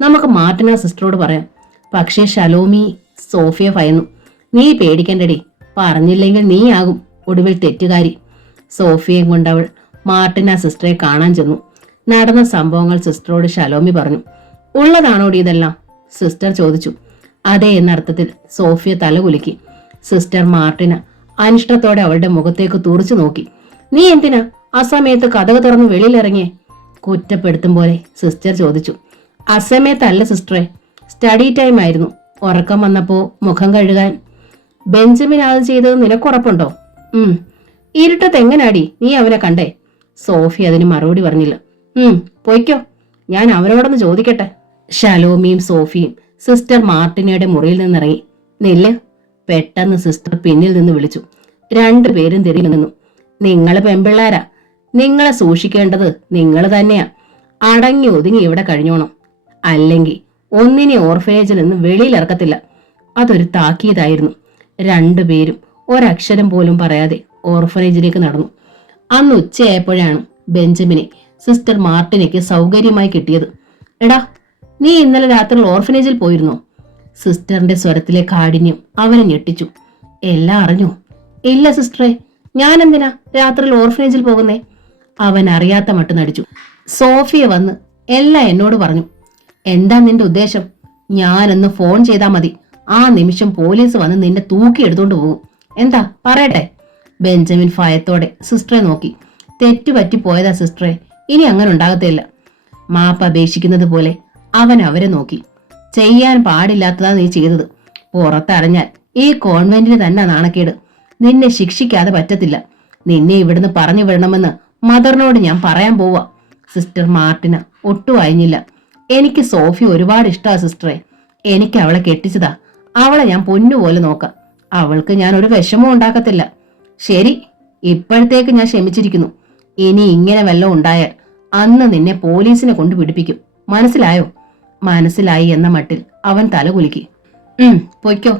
നമുക്ക് മാർട്ടിന സിസ്റ്ററോട് പറയാം. പക്ഷേ ശലോമി സോഫിയ ഭയന്നു. നീ പേടിക്കണ്ടടി, പറഞ്ഞില്ലെങ്കിൽ നീയാകും ഒടുവിൽ തെറ്റുകാരി. സോഫിയയും കൊണ്ടവൾ മാർട്ടിന സിസ്റ്ററെ കാണാൻ ചെന്നു. നടന്ന സംഭവങ്ങൾ സിസ്റ്ററോട് ശലോമി പറഞ്ഞു. ഉള്ളതാണോടി ഇതെല്ലാം? സിസ്റ്റർ ചോദിച്ചു. അതെ എന്നർത്ഥത്തിൽ സോഫിയ തലകുലുക്കി. സിസ്റ്റർ മാർട്ടിന അനിഷ്ടത്തോടെ അവളുടെ മുഖത്തേക്ക് തുറച്ചു നോക്കി. നീ എന്തിനാ അസമയത്ത് കതക് തുറന്ന് വെളിയിലിറങ്ങിയേ? കുറ്റപ്പെടുത്തും പോലെ സിസ്റ്റർ ചോദിച്ചു. അസമയത്തല്ല സിസ്റ്ററെ, സ്റ്റഡി ടൈം ആയിരുന്നു. ഉറക്കം വന്നപ്പോ മുഖം കഴുകാൻ. ബെഞ്ചമിൻ അത് ചെയ്തത് നിനക്കുറപ്പുണ്ടോ? ഇരുട്ടത്ത് എങ്ങനാടി നീ അവനെ കണ്ടേ? സോഫി അതിന് മറുപടി പറഞ്ഞില്ല. പൊയ്ക്കോ, ഞാൻ അവനോടൊന്ന് ചോദിക്കട്ടെ. ശലോമിയും സോഫിയും സിസ്റ്റർ മാർട്ടിനയുടെ മുറിയിൽ നിന്നിറങ്ങി. നില്ല്, പെട്ടെന്ന് സിസ്റ്റർ പിന്നിൽ നിന്ന് വിളിച്ചു. രണ്ടുപേരും തിരിഞ്ഞു നിന്നു. നിങ്ങള് പെമ്പിള്ളാരാ, നിങ്ങളെ സൂക്ഷിക്കേണ്ടത് നിങ്ങൾ തന്നെയാ. അടങ്ങി ഒതുങ്ങി ഇവിടെ കഴിഞ്ഞോണം, അല്ലെങ്കിൽ ഒന്നിനെ ഓർഫനേജിൽ നിന്ന് വെളിയിലിറക്കത്തില്ല. അതൊരു താക്കീതായിരുന്നു. രണ്ടുപേരും ഒരക്ഷരം പോലും പറയാതെ ഓർഫനേജിലേക്ക് നടന്നു. അന്ന് ഉച്ചയായപ്പോഴാണ് ബെഞ്ചമിനെ സിസ്റ്റർ മാർട്ടിനയ്ക്ക് സൗകര്യമായി കിട്ടിയത്. എടാ, നീ ഇന്നലെ രാത്രി ഓർഫനേജിൽ പോയിരുന്നോ? സിസ്റ്ററിന്റെ സ്വരത്തിലെ കാഠിന്യം അവനെ ഞെട്ടിച്ചു. എല്ലാം അറിഞ്ഞു? ഇല്ല സിസ്റ്ററെ, ഞാൻ എന്തിനാ രാത്രിയിൽ ഓർഫനേജിൽ പോകുന്നേ? അവൻ അറിയാത്ത മട്ട് നടിച്ചു. സോഫിയ വന്ന് എല്ലാം എന്നോട് പറഞ്ഞു. എന്താ നിന്റെ ഉദ്ദേശം? ഞാനൊന്ന് ഫോൺ ചെയ്താൽ മതി, ആ നിമിഷം പോലീസ് വന്ന് നിന്നെ തൂക്കിയെടുത്തോണ്ട് പോകും. എന്താ പറയട്ടെ? ബെഞ്ചമിൻ ഭയത്തോടെ സിസ്റ്ററെ നോക്കി. തെറ്റുപറ്റി പോയതാ സിസ്റ്ററെ, ഇനി അങ്ങനെ ഉണ്ടാകത്തില്ല. മാപ്പ് അപേക്ഷിക്കുന്നത് പോലെ അവൻ അവരെ നോക്കി. ചെയ്യാൻ പാടില്ലാത്തതാ നീ ചെയ്തത്. പുറത്തറിഞ്ഞാൽ ഈ കോൺവെന്റിന് തന്നെ നാണക്കേട്. നിന്നെ ശിക്ഷിക്കാതെ പറ്റത്തില്ല. നിന്നെ ഇവിടുന്ന് പറഞ്ഞു വിടണമെന്ന് മദറിനോട് ഞാൻ പറയാൻ പോവാ. സിസ്റ്റർ മാർട്ടിന ഒട്ടും അയഞ്ഞില്ല. എനിക്ക് സോഫി ഒരുപാട് ഇഷ്ടാ സിസ്റ്ററെ. എനിക്ക് അവളെ കെട്ടിച്ചതാ. അവളെ ഞാൻ പൊന്നുപോലെ നോക്കാം. അവൾക്ക് ഞാൻ ഒരു വിഷമവും ഉണ്ടാക്കത്തില്ല. ശരി, ഇപ്പോഴത്തേക്ക് ഞാൻ ക്ഷമിച്ചിരിക്കുന്നു. ഇനി ഇങ്ങനെ വല്ലതും ഉണ്ടായാൽ അന്ന് നിന്നെ പോലീസിനെ കൊണ്ട് പിടിപ്പിക്കും. മനസ്സിലായോ? മനസ്സിലായി എന്ന മട്ടിൽ അവൻ തലകുലുക്കി. പൊയ്ക്കോ,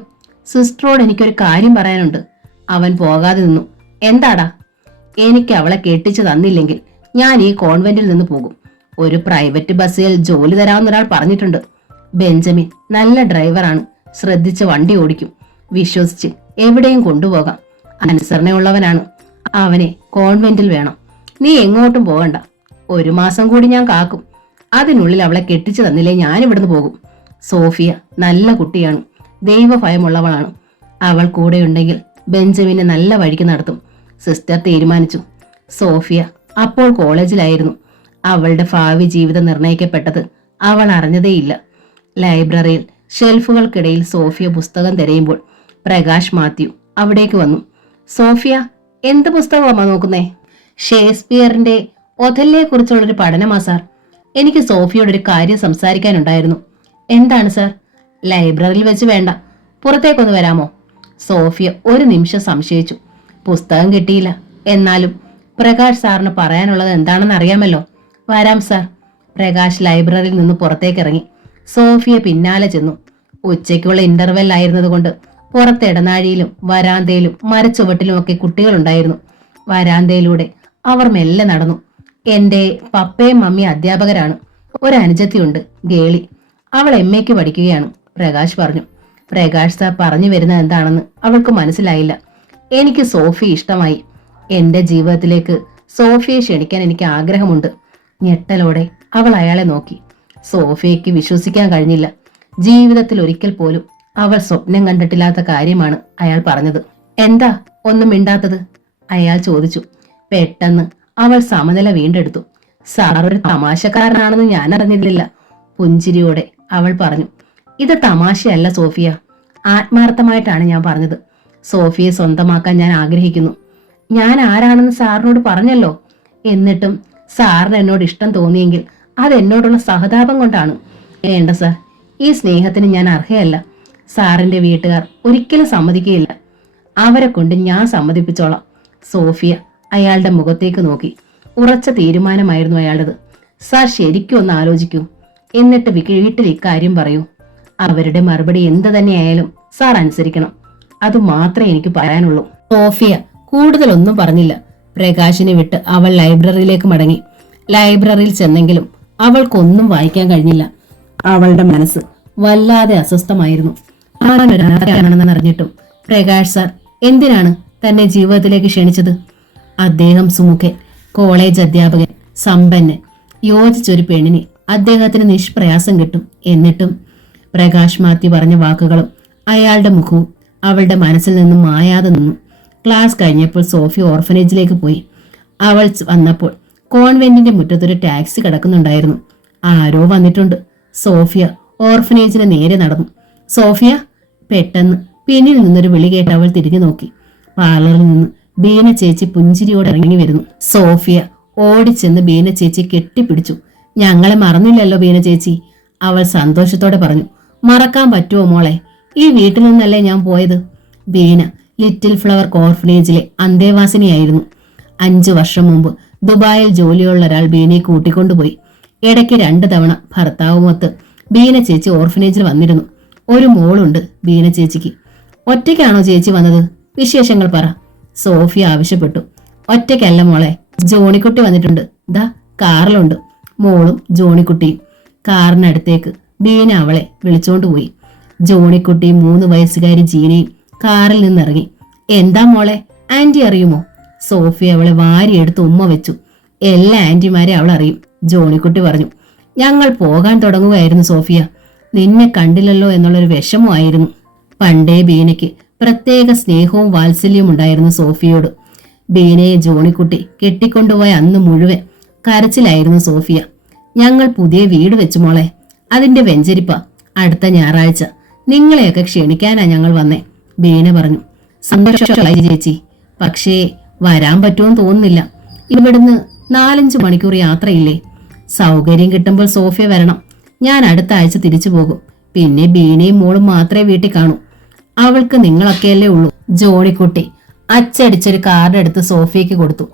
സിസ്റ്ററോട് എനിക്കൊരു കാര്യം പറയാനുണ്ട്. അവൻ പോകാതെ നിന്നു. എന്താടാ? എനിക്ക് അവളെ കെട്ടിച്ചു തന്നില്ലെങ്കിൽ ഞാൻ ഈ കോൺവെന്റിൽ നിന്ന് പോകും. ഒരു പ്രൈവറ്റ് ബസ്സിൽ ജോലി തരാമെന്നൊരാൾ പറഞ്ഞിട്ടുണ്ട്. ബെഞ്ചമിൻ നല്ല ഡ്രൈവറാണ്, ശ്രദ്ധിച്ച് വണ്ടി ഓടിക്കും. വിശ്വസിച്ച് എവിടെയും കൊണ്ടുപോകാം. അനുസരണയുള്ളവനാണ്. അവനെ കോൺവെന്റിൽ വേണം. നീ എങ്ങോട്ടും പോകണ്ട. 1 മാസം കൂടി ഞാൻ കാക്കും. അതിനുള്ളിൽ അവളെ കെട്ടിച്ചു തന്നില്ലേ ഞാൻ ഇവിടുന്ന് പോകും. സോഫിയ നല്ല കുട്ടിയാണ്, ദൈവഭയമുള്ളവളാണ്. അവൾ കൂടെയുണ്ടെങ്കിൽ ബെഞ്ചമിനെ നല്ല വഴിക്ക് നടത്തും. സിസ്റ്റർ തീരുമാനിച്ചു. സോഫിയ അപ്പോൾ കോളേജിലായിരുന്നു. അവളുടെ ഭാവി ജീവിതം നിർണയിക്കപ്പെട്ടത് അവൾ അറിഞ്ഞതേയില്ല. ലൈബ്രറിയിൽ ഷെൽഫുകൾക്കിടയിൽ സോഫിയ പുസ്തകം തിരയുമ്പോൾ പ്രകാശ് മാത്യു അവിടേക്ക് വന്നു. സോഫിയ, എന്ത് പുസ്തകമാ നോക്കുന്നേ? ഷേക്സ്പിയറിന്റെ ഒഥല്ലിയെ കുറിച്ചുള്ളൊരു പഠനമാ സാർ. എനിക്ക് സോഫിയോടൊരു കാര്യം സംസാരിക്കാനുണ്ടായിരുന്നു. എന്താണ് സാർ? ലൈബ്രറിയിൽ വെച്ച് വേണ്ട, പുറത്തേക്കൊന്ന് വരാമോ? സോഫിയ ഒരു നിമിഷം സംശയിച്ചു. പുസ്തകം കിട്ടിയില്ല, എന്നാലും പ്രകാശ് സാറിന് പറയാനുള്ളത് എന്താണെന്ന് അറിയാമല്ലോ. വരാം സാർ. പ്രകാശ് ലൈബ്രറിയിൽ നിന്ന് പുറത്തേക്കിറങ്ങി. സോഫിയ പിന്നാലെ ചെന്നു. ഉച്ചയ്ക്കുള്ള ഇന്റർവെൽ ആയിരുന്നതുകൊണ്ട് പുറത്ത് ഇടനാഴിയിലും വരാന്തയിലും മരച്ചുവട്ടിലുമൊക്കെ കുട്ടികളുണ്ടായിരുന്നു. വരാന്തയിലൂടെ അവർ മെല്ലെ നടന്നു. എന്റെ പപ്പയും മമ്മിയും അധ്യാപകരാണ്. ഒരനുജത്തിയുണ്ട്, ഗേളി. അവൾ MA പഠിക്കുകയാണ്, പ്രകാശ് പറഞ്ഞു. പ്രകാശ് സാർ പറഞ്ഞു വരുന്നത് എന്താണെന്ന് അവൾക്ക് മനസ്സിലായില്ല. എനിക്ക് സോഫിയെ ഇഷ്ടമായി. എന്റെ ജീവിതത്തിലേക്ക് സോഫിയെ ക്ഷണിക്കാൻ എനിക്ക് ആഗ്രഹമുണ്ട്. ഞെട്ടലോടെ അവൾ അയാളെ നോക്കി. സോഫിയയ്ക്ക് വിശ്വസിക്കാൻ കഴിഞ്ഞില്ല. ജീവിതത്തിൽ ഒരിക്കൽ പോലും അവൾ സ്വപ്നം കണ്ടിട്ടില്ലാത്ത കാര്യമാണ് അയാൾ പറഞ്ഞത്. എന്താ ഒന്നും മിണ്ടാത്തത്? അയാൾ ചോദിച്ചു. പെട്ടെന്ന് അവൾ സമനില വീണ്ടെടുത്തു. സാർ ഒരു തമാശക്കാരനാണെന്ന് ഞാൻ അറിഞ്ഞില്ല. പുഞ്ചിരിയോടെ അവൾ പറഞ്ഞു. ഇത് തമാശയല്ല സോഫിയ, ആത്മാർത്ഥമായിട്ടാണ് ഞാൻ പറഞ്ഞത്. സോഫിയെ സ്വന്തമാക്കാൻ ഞാൻ ആഗ്രഹിക്കുന്നു. ഞാൻ ആരാണെന്ന് സാറിനോട് പറഞ്ഞല്ലോ. എന്നിട്ടും സാറിന് എന്നോട് ഇഷ്ടം തോന്നിയെങ്കിൽ അത് എന്നോടുള്ള സഹതാപം കൊണ്ടാണ്. വേണ്ട സാർ, ഈ സ്നേഹത്തിന് ഞാൻ അർഹയല്ല. സാറിന്റെ വീട്ടുകാർ ഒരിക്കലും സമ്മതിക്കുകയില്ല. അവരെ കൊണ്ട് ഞാൻ സമ്മതിപ്പിച്ചോളാം. സോഫിയ അയാളുടെ മുഖത്തേക്ക് നോക്കി. ഉറച്ച തീരുമാനമായിരുന്നു അയാളുടേത്. സാർ ശരിക്കും ഒന്ന് ആലോചിക്കൂ. എന്നിട്ട് വീട്ടിൽ ഇക്കാര്യം പറയൂ. അവരുടെ മറുപടി എന്ത് തന്നെയായാലും സാർ അനുസരിക്കണം. അത് മാത്രമേ എനിക്ക് പറയാനുള്ളൂ. സോഫിയ കൂടുതലൊന്നും പറഞ്ഞില്ല. പ്രകാശിനെ വിട്ട് അവൾ ലൈബ്രറിയിലേക്ക് മടങ്ങി. ലൈബ്രറിയിൽ ചെന്നെങ്കിലും അവൾക്കൊന്നും വായിക്കാൻ കഴിഞ്ഞില്ല. അവളുടെ മനസ്സ് വല്ലാതെ അസ്വസ്ഥമായിരുന്നു. ആണെന്ന് അറിഞ്ഞിട്ടും പ്രകാശ് സാർ എന്തിനാണ് തന്നെ ജീവിതത്തിലേക്ക് ക്ഷണിച്ചത്? അദ്ദേഹം സുമുഖൻ, കോളേജ് അധ്യാപകൻ, സമ്പന്നൻ, യോജിച്ചൊരു പെണ്ണിനെ അദ്ദേഹത്തിന് നിഷ്പ്രയാസം കിട്ടും. എന്നിട്ടും പ്രകാശ് മാത്യു പറഞ്ഞ വാക്കുകളും അയാളുടെ മുഖവും അവളുടെ മനസ്സിൽ നിന്നും മായാതെ നിന്നു. ക്ലാസ് കഴിഞ്ഞപ്പോൾ സോഫിയ ഓർഫനേജിലേക്ക് പോയി. അവൾ വന്നപ്പോൾ കോൺവെന്റിന്റെ മുറ്റത്തൊരു ടാക്സി കിടക്കുന്നുണ്ടായിരുന്നു. ആരോ വന്നിട്ടുണ്ട്. സോഫിയ ഓർഫനേജിന് നേരെ നടന്നു. സോഫിയ! പെട്ടെന്ന് പിന്നിൽ നിന്നൊരു വിളി കേട്ട് അവൾ തിരിഞ്ഞു നോക്കി. പാർലറിൽ നിന്ന് ബീന ചേച്ചി പുഞ്ചിരിയോടെ ഇറങ്ങി വരുന്നു. സോഫിയ ഓടിച്ചെന്ന് ബീന ചേച്ചി കെട്ടിപ്പിടിച്ചു. ഞങ്ങളെ മറന്നില്ലല്ലോ ബീന ചേച്ചി, അവൾ സന്തോഷത്തോടെ പറഞ്ഞു. മറക്കാൻ പറ്റുമോ മോളെ? ഈ വീട്ടിൽ നിന്നല്ലേ ഞാൻ പോയത്. ബീന ലിറ്റിൽ ഫ്ലവർ ഓർഫനേജിലെ അന്തേവാസിനിയായിരുന്നു. 5 വർഷം മുമ്പ് ദുബായിൽ ജോലിയുള്ള ഒരാൾ ബീനയെ കൂട്ടിക്കൊണ്ടുപോയി. ഇടയ്ക്ക് 2 തവണ ഭർത്താവുമൊത്ത് ബീന ചേച്ചി ഓർഫനേജിൽ വന്നിരുന്നു. ഒരു മോളുണ്ട് ബീന ചേച്ചിക്ക്. ഒറ്റയ്ക്കാണോ ചേച്ചി വന്നത്? വിശേഷങ്ങൾ പറ, സോഫിയ ആവശ്യപ്പെട്ടു. ഒറ്റയ്ക്കല്ല മോളെ, ജോണിക്കുട്ടി വന്നിട്ടുണ്ട്. ദാ കാറിലുണ്ട് മോളും ജോണിക്കുട്ടിയും. കാറിനടുത്തേക്ക് ബീന അവളെ വിളിച്ചോണ്ടുപോയി. ജോണിക്കുട്ടിയും 3 വയസ്സുകാരി ജീനയും കാറിൽ നിന്നിറങ്ങി. എന്താ മോളെ, ആന്റി അറിയുമോ? സോഫിയ അവളെ വാരിയെടുത്ത് ഉമ്മ വെച്ചു. എല്ലാ ആന്റിമാരെ അവൾ അറിയും, ജോണിക്കുട്ടി പറഞ്ഞു. ഞങ്ങൾ പോകാൻ തുടങ്ങുകയായിരുന്നു സോഫിയ. നിന്നെ കണ്ടില്ലല്ലോ എന്നുള്ളൊരു വിഷമമായിരുന്നു. പണ്ടേ ബീനയ്ക്ക് പ്രത്യേക സ്നേഹവും വാത്സല്യവും ഉണ്ടായിരുന്നു സോഫിയോട്. ബീനയെ ജോണിക്കുട്ടി കെട്ടിക്കൊണ്ടുപോയ അന്ന് മുഴുവൻ കരച്ചിലായിരുന്നു സോഫിയ. ഞങ്ങൾ പുതിയ വീട് വെച്ചു മോളെ, അതിന്റെ വെഞ്ചരിപ്പ. അടുത്ത ഞായറാഴ്ച നിങ്ങളെയൊക്കെ ക്ഷണിക്കാനാ ഞങ്ങൾ വന്നേ, ബീന പറഞ്ഞു. സന്തോഷമായി ചേച്ചി, പക്ഷേ വരാൻ പറ്റുമെന്ന് തോന്നുന്നില്ല. ഇവിടുന്ന് 4-5 മണിക്കൂർ യാത്രയില്ലേ? സൗകര്യം കിട്ടുമ്പോൾ സോഫിയ വരണം. ഞാൻ അടുത്ത ആഴ്ച തിരിച്ചു പോകും. പിന്നെ ബീനയും മോളും മാത്രമേ വീട്ടിൽ കാണൂ. അവൾക്ക് നിങ്ങളൊക്കെയല്ലേ ഉള്ളൂ. ജോണിക്കുട്ടി അച്ചടിച്ചൊരു കാർഡ് എടുത്ത് സോഫിയയ്ക്ക് കൊടുത്തു.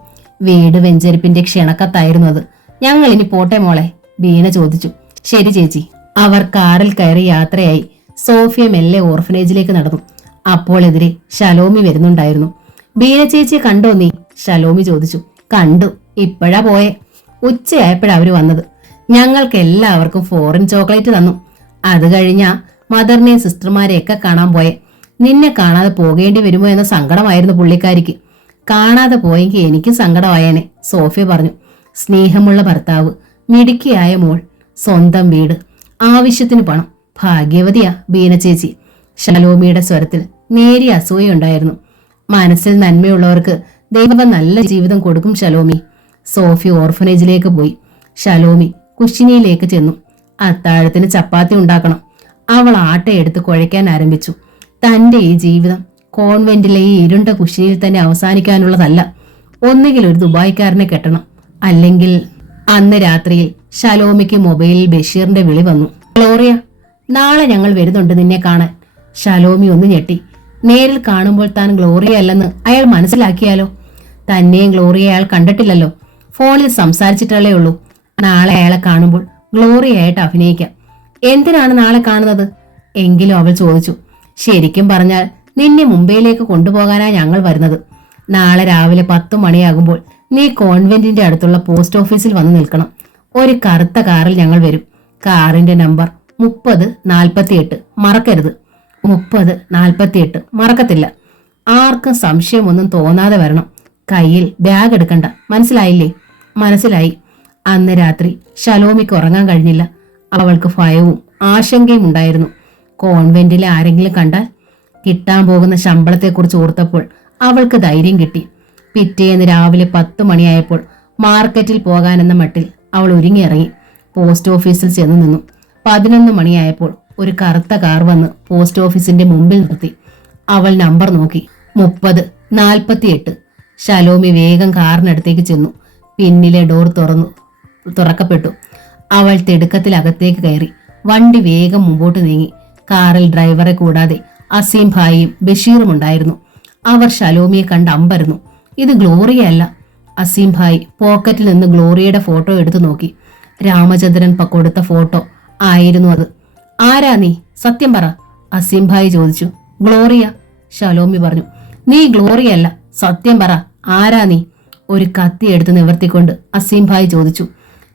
വീട് വെഞ്ചരിപ്പിന്റെ ക്ഷണക്കത്തായിരുന്നു അത്. ഞങ്ങൾ ഇനി പോട്ടെ മോളെ, ബീന ചോദിച്ചു. ശരി ചേച്ചി. അവർ കാറിൽ കയറി യാത്രയായി. സോഫിയ മെല്ലെ ഓർഫനേജിലേക്ക് നടന്നു. അപ്പോൾ എതിരെ ശലോമി വരുന്നുണ്ടായിരുന്നു. ബീന ചേച്ചിയെ കണ്ടോ നീ? ശലോമി ചോദിച്ചു. കണ്ടു, ഇപ്പോഴാ പോയെ. ഉച്ചയായപ്പോഴാ അവര് വന്നത്. ഞങ്ങൾക്ക് എല്ലാവർക്കും ഫോറിൻ ചോക്ലേറ്റ് തന്നു. അത് കഴിഞ്ഞാ മദറിനെയും സിസ്റ്റർമാരെയൊക്കെ കാണാൻ പോയെ. നിന്നെ കാണാതെ പോകേണ്ടി വരുമോ എന്ന സങ്കടമായിരുന്നു പുള്ളിക്കാരിക്ക്. കാണാതെ പോയെങ്കിൽ എനിക്ക് സങ്കടമായേനെ, സോഫിയ പറഞ്ഞു. സ്നേഹമുള്ള ഭർത്താവ്, മിടുക്കിയായ മോൾ, സ്വന്തം വീട്, ആവശ്യത്തിന് പണം, ഭാഗ്യവതിയാ ബീന ചേച്ചി. ശലോമിയുടെ സ്വരത്തിൽ നേരിയ അസൂയുണ്ടായിരുന്നു. മനസ്സിൽ നന്മയുള്ളവർക്ക് ദൈവം നല്ല ജീവിതം കൊടുക്കും ശലോമി. സോഫി ഓർഫനേജിലേക്ക് പോയി. ശലോമി കുശിനിയിലേക്ക് ചെന്നു. അത്താഴത്തിന് ചപ്പാത്തി ഉണ്ടാക്കണം. അവൾ ആട്ടയെടുത്ത് കുഴയ്ക്കാൻ ആരംഭിച്ചു. തന്റെ ഈ ജീവിതം കോൺവെന്റിലെ ഈ ഇരുണ്ട കുശിനിയിൽ തന്നെ അവസാനിക്കാനുള്ളതല്ല. ഒന്നുകിൽ ഒരു ദുബായ്ക്കാരനെ കെട്ടണം, അല്ലെങ്കിൽ... അന്ന് രാത്രിയിൽ ശലോമിക്ക് മൊബൈലിൽ ബഷീറിന്റെ വിളി വന്നു. ഗ്ലോറിയ, നാളെ ഞങ്ങൾ വരുന്നുണ്ട് നിന്നെ കാണാൻ. ശലോമി ഒന്ന് ഞെട്ടി. നേരിൽ കാണുമ്പോൾ താൻ ഗ്ലോറിയ അല്ലെന്ന് അയാൾ മനസ്സിലാക്കിയാലോ? തന്നെയും ഗ്ലോറിയ അയാൾ കണ്ടിട്ടില്ലല്ലോ, ഫോണിൽ സംസാരിച്ചിട്ടല്ലേ ഉള്ളൂ. നാളെ അയാളെ കാണുമ്പോൾ ഗ്ലോറിയായിട്ട് അഭിനയിക്കാം. എന്തിനാണ് നാളെ കാണുന്നത്? എങ്കിലും അവൾ ചോദിച്ചു. ശരിക്കും പറഞ്ഞാൽ നിന്നെ മുംബൈയിലേക്ക് കൊണ്ടുപോകാനാ ഞങ്ങൾ വരുന്നത്. നാളെ രാവിലെ 10 മണിയാകുമ്പോൾ നീ കോൺവെന്റിന്റെ അടുത്തുള്ള പോസ്റ്റ് ഓഫീസിൽ വന്ന് നിൽക്കണം. ഒരു കറുത്ത കാറിൽ ഞങ്ങൾ വരും. കാറിന്റെ നമ്പർ 3048. മറക്കരുത്. 3048 മറക്കത്തില്ല. ആർക്കും സംശയമൊന്നും തോന്നാതെ വരണം. കയ്യിൽ ബാഗ് എടുക്കണ്ട, മനസ്സിലായില്ലേ? മനസ്സിലായി. അന്ന് രാത്രി ശലോമിക്ക് ഉറങ്ങാൻ കഴിഞ്ഞില്ല. അവൾക്ക് ഭയവും ആശങ്കയും ഉണ്ടായിരുന്നു. കോൺവെന്റിലെ ആരെങ്കിലും കണ്ടാൽ. കിട്ടാൻ പോകുന്ന ശമ്പളത്തെക്കുറിച്ച് ഓർത്തപ്പോൾ അവൾക്ക് ധൈര്യം കിട്ടി. പിറ്റേന്ന് രാവിലെ 10 മണിയായപ്പോൾ മാർക്കറ്റിൽ പോകാനെന്ന മട്ടിൽ അവൾ ഒരുങ്ങിയിറങ്ങി. പോസ്റ്റ് ഓഫീസിൽ ചെന്ന് നിന്നു. 11 മണിയായപ്പോൾ ഒരു കറുത്ത കാർ വന്ന് പോസ്റ്റ് ഓഫീസിന്റെ മുമ്പിൽ നിർത്തി. അവൾ നമ്പർ നോക്കി. 3048. ശലോമി വേഗം കാറിനടുത്തേക്ക് ചെന്നു. പിന്നിലെ ഡോർ തുറക്കപ്പെട്ടു. അവൾ തിടുക്കത്തിൽ അകത്തേക്ക് കയറി. വണ്ടി വേഗം മുമ്പോട്ട് നീങ്ങി. കാറിൽ ഡ്രൈവറെ കൂടാതെ അസീം ഭായിയും ബഷീറും ഉണ്ടായിരുന്നു. അവർ ശലോമിയെ കണ്ട് അമ്പരന്നു. ഇത് ഗ്ലോറിയ അല്ല. അസീം ഭായി പോക്കറ്റിൽ നിന്ന് ഗ്ലോറിയയുടെ ഫോട്ടോ എടുത്തു നോക്കി. രാമചന്ദ്രൻ കൊടുത്ത ഫോട്ടോ ആയിരുന്നു അത്. ആരാ നീ? സത്യം പറ, അസീം ഭായി ചോദിച്ചു. ഗ്ലോറിയ, ഷലോമി പറഞ്ഞു. നീ ഗ്ലോറിയല്ല, സത്യം പറ, ആരാ നീ? ഒരു കത്തി എടുത്ത് നിവർത്തിക്കൊണ്ട് അസീം ഭായി ചോദിച്ചു.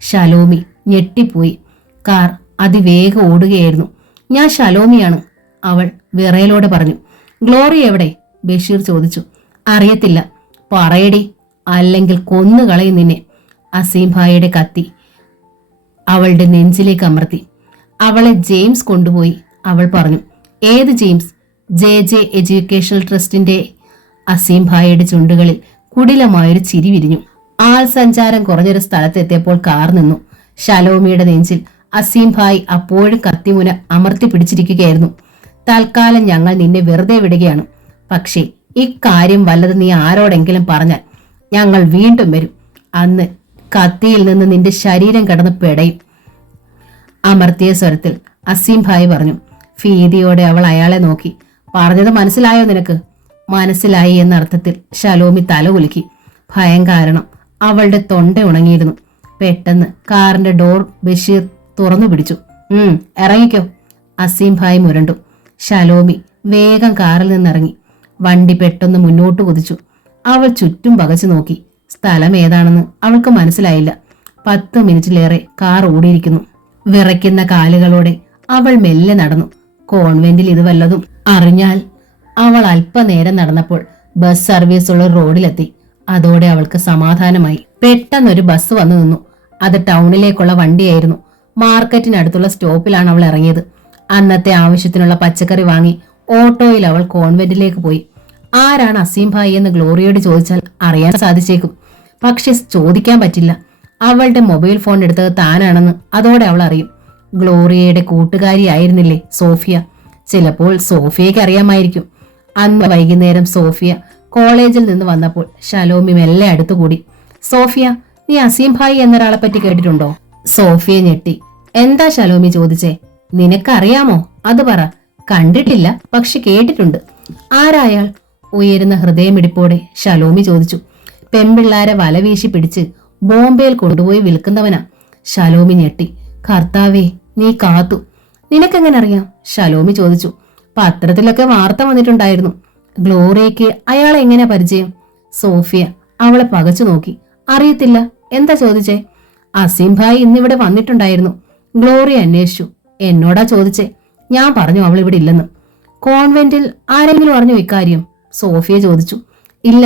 ഷലോമി ഞെട്ടിപ്പോയി. കാർ അതിവേഗം ഓടുകയായിരുന്നു. ഞാൻ ഷലോമിയാണ്, അവൾ വിറയലോടെ പറഞ്ഞു. ഗ്ലോറി എവിടെ? ബഷീർ ചോദിച്ചു. അറിയത്തില്ല. പറയടി, അല്ലെങ്കിൽ കൊന്നുകളയും നിന്നെ. അസീം ഭായിയുടെ കത്തി അവളുടെ നെഞ്ചിലേക്ക് അമർത്തി. അവളെ ജെയിംസ് കൊണ്ടുപോയി, അവൾ പറഞ്ഞു. ഏത് ജെയിംസ്? JJ എഡ്യൂക്കേഷണൽ ട്രസ്റ്റിന്റെ. അസീം ഭായിയുടെ ചുണ്ടുകളിൽ കുടിലമായൊരു ചിരി വിരിഞ്ഞു. ആൾ സഞ്ചാരം കുറഞ്ഞൊരു സ്ഥലത്തെത്തിയപ്പോൾ കാർ നിന്നു. ഷലോമിയുടെ നെഞ്ചിൽ അസീം ഭായ് അപ്പോഴും കത്തിമുന അമർത്തി പിടിച്ചിരിക്കുകയായിരുന്നു. തൽക്കാലം ഞങ്ങൾ നിന്നെ വെറുതെ വിടുകയാണ്. പക്ഷേ ഇക്കാര്യം വല്ലത് നീ ആരോടെങ്കിലും പറഞ്ഞാൽ ഞങ്ങൾ വീണ്ടും വരും. അന്ന് കത്തിയിൽ നിന്ന് നിന്റെ ശരീരം കടന്ന് പെടയും. അമർത്തിയ സ്വരത്തിൽ അസീം ഭായ് പറഞ്ഞു. ഭീതിയോടെ അവൾ അയാളെ നോക്കി. പറഞ്ഞത് മനസ്സിലായോ നിനക്ക്? മനസ്സിലായി എന്ന അർത്ഥത്തിൽ ഷലോമി തല കുലുക്കി. ഭയം കാരണം അവളുടെ തൊണ്ട ഉണങ്ങിയിരുന്നു. പെട്ടെന്ന് കാറിന്റെ ഡോർ ബഷീർ തുറന്നു പിടിച്ചു. ഇറങ്ങിക്കോ, അസീം ഭായ് മുരണ്ടു. ഷലോമി വേഗം കാറിൽ നിന്നിറങ്ങി. വണ്ടി പെട്ടെന്ന് മുന്നോട്ട് കുതിച്ചു. അവൾ ചുറ്റും പകച്ചു നോക്കി. സ്ഥലം ഏതാണെന്ന് അവൾക്ക് മനസ്സിലായില്ല. 10 മിനിറ്റിലേറെ കാർ ഓടിയിരിക്കുന്നു. വിറയ്ക്കുന്ന കാലുകളോടെ അവൾ മെല്ലെ നടന്നു. കോൺവെന്റിൽ ഇത് വല്ലതും അറിഞ്ഞാൽ. അവൾ അല്പനേരം നടന്നപ്പോൾ ബസ് സർവീസ് ഉള്ള റോഡിലെത്തി. അതോടെ അവൾക്ക് സമാധാനമായി. പെട്ടെന്നൊരു ബസ് വന്നു നിന്നു. അത് ടൗണിലേക്കുള്ള വണ്ടിയായിരുന്നു. മാർക്കറ്റിനടുത്തുള്ള സ്റ്റോപ്പിലാണ് അവൾ ഇറങ്ങിയത്. അന്നത്തെ ആവശ്യത്തിനുള്ള പച്ചക്കറി വാങ്ങി ഓട്ടോയിൽ അവൾ കോൺവെന്റിലേക്ക് പോയി. ആരാണ് അസീം ഭായി എന്ന് ഗ്ലോറിയോട് ചോദിച്ചാൽ അറിയാൻ സാധിച്ചേക്കും. പക്ഷെ ചോദിക്കാൻ പറ്റില്ല. അവളുടെ മൊബൈൽ ഫോൺ എടുത്തത് താനാണെന്ന് അതോടെ അവൾ അറിയും. ഗ്ലോറിയയുടെ കൂട്ടുകാരിയായിരുന്നില്ലേ സോഫിയ? ചിലപ്പോൾ സോഫിയയ്ക്ക് അറിയാമായിരിക്കും. അന്ന് വൈകുന്നേരം സോഫിയ കോളേജിൽ നിന്ന് വന്നപ്പോൾ ഷലോമി മെല്ലെ അടുത്തുകൂടി. സോഫിയ, നീ അസീം ഭായി എന്നൊരാളെ പറ്റി കേട്ടിട്ടുണ്ടോ? സോഫിയ ഞെട്ടി. എന്താ ഷലോമി ചോദിച്ചേ? നിനക്കറിയാമോ? അത് പറ. കണ്ടിട്ടില്ല, പക്ഷെ കേട്ടിട്ടുണ്ട്. ആരായാൾ? ഉയരുന്ന ഹൃദയമിടിപ്പോടെ ഷലോമി ചോദിച്ചു. പെൺപിള്ളാരെ വലവീശി പിടിച്ച് ബോംബെയിൽ കൊണ്ടുപോയി വിൽക്കുന്നവനാ. ഷലോമി ഞെട്ടി. കർത്താവേ, നീ കാത്തു. നിനക്കെങ്ങനെ അറിയാം? ഷലോമി ചോദിച്ചു. പത്രത്തിലൊക്കെ വാർത്ത വന്നിട്ടുണ്ടായിരുന്നു. ഗ്ലോറിയയ്ക്ക് അയാളെ എങ്ങനെ പരിചയം? സോഫിയ അവളെ പകച്ചു നോക്കി. അറിയത്തില്ല. എന്താ ചോദിച്ചേ? അസീം ഭായ് ഇന്നിവിടെ വന്നിട്ടുണ്ടായിരുന്നു. ഗ്ലോറിയ അന്വേഷിച്ചു. എന്നോടാ ചോദിച്ചേ. ഞാൻ പറഞ്ഞു അവൾ ഇവിടെ ഇല്ലെന്ന്. കോൺവെന്റിൽ ആരെങ്കിലും അറിഞ്ഞു ഇക്കാര്യം? സോഫിയ ചോദിച്ചു. ഇല്ല,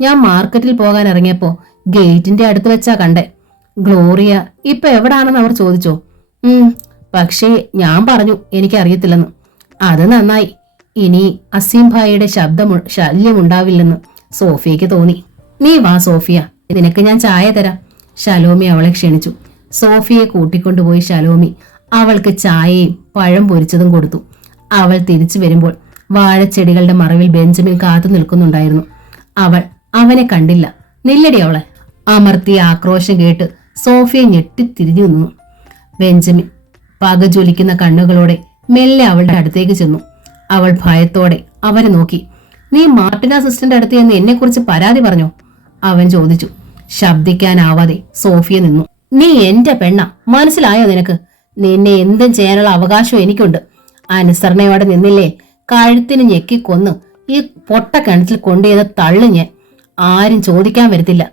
ഞാൻ മാർക്കറ്റിൽ പോകാൻ ഇറങ്ങിയപ്പോ ഗേറ്റിന്റെ അടുത്ത് വെച്ചാ കണ്ടേ. ഗ്ലോറിയ ഇപ്പൊ എവിടാണെന്ന് അവർ ചോദിച്ചോ? പക്ഷേ ഞാൻ പറഞ്ഞു എനിക്കറിയത്തില്ലെന്ന്. അത് നന്നായി. ഇനി അസീം ഭായിയുടെ ശല്യമുണ്ടാവില്ലെന്ന് സോഫിയയ്ക്ക് തോന്നി. നീ വാ സോഫിയ, നിനക്ക് ഞാൻ ചായ തരാം. ഷലോമി അവളെ ക്ഷണിച്ചു. സോഫിയെ കൂട്ടിക്കൊണ്ടുപോയി ഷലോമി അവൾക്ക് ചായയും പഴം പൊരിച്ചതും കൊടുത്തു. അവൾ തിരിച്ചു വരുമ്പോൾ വാഴച്ചെടികളുടെ മറവിൽ ബെഞ്ചമിൻ കാത്തു നിൽക്കുന്നുണ്ടായിരുന്നു. അവൾ അവനെ കണ്ടില്ല. നില്ലടി അവളെ. അമർത്തിയ ആക്രോശം കേട്ട് സോഫിയ ഞെട്ടിത്തിരിഞ്ഞു നിന്നു. ബെഞ്ചമിൻ പകജ്വലിക്കുന്ന കണ്ണുകളോടെ മെല്ലെ അവളുടെ അടുത്തേക്ക് ചെന്നു. അവൾ ഭയത്തോടെ അവനെ നോക്കി. നീ മാർട്ടിൻ അസിസ്റ്റന്റ് അടുത്ത് എന്ന് എന്നെക്കുറിച്ച് പരാതി പറഞ്ഞോ? അവൻ ചോദിച്ചു. ശബ്ദിക്കാനാവാതെ സോഫിയ നിന്നു. നീ എന്റെ പെണ്ണ, മനസ്സിലായോ നിനക്ക്? നിന്നെ എന്തും ചെയ്യാനുള്ള അവകാശം എനിക്കുണ്ട്. അനുസരണയോടെ നിന്നില്ലേ കഴുത്തിന് ഞെക്കിക്കൊന്ന് ഈ പൊട്ട കിണറ്റിൽ കൊണ്ടുചെന്ന് തള്ളു ഞാൻ. ആരും ചോദിക്കാൻ വരത്തില്ല.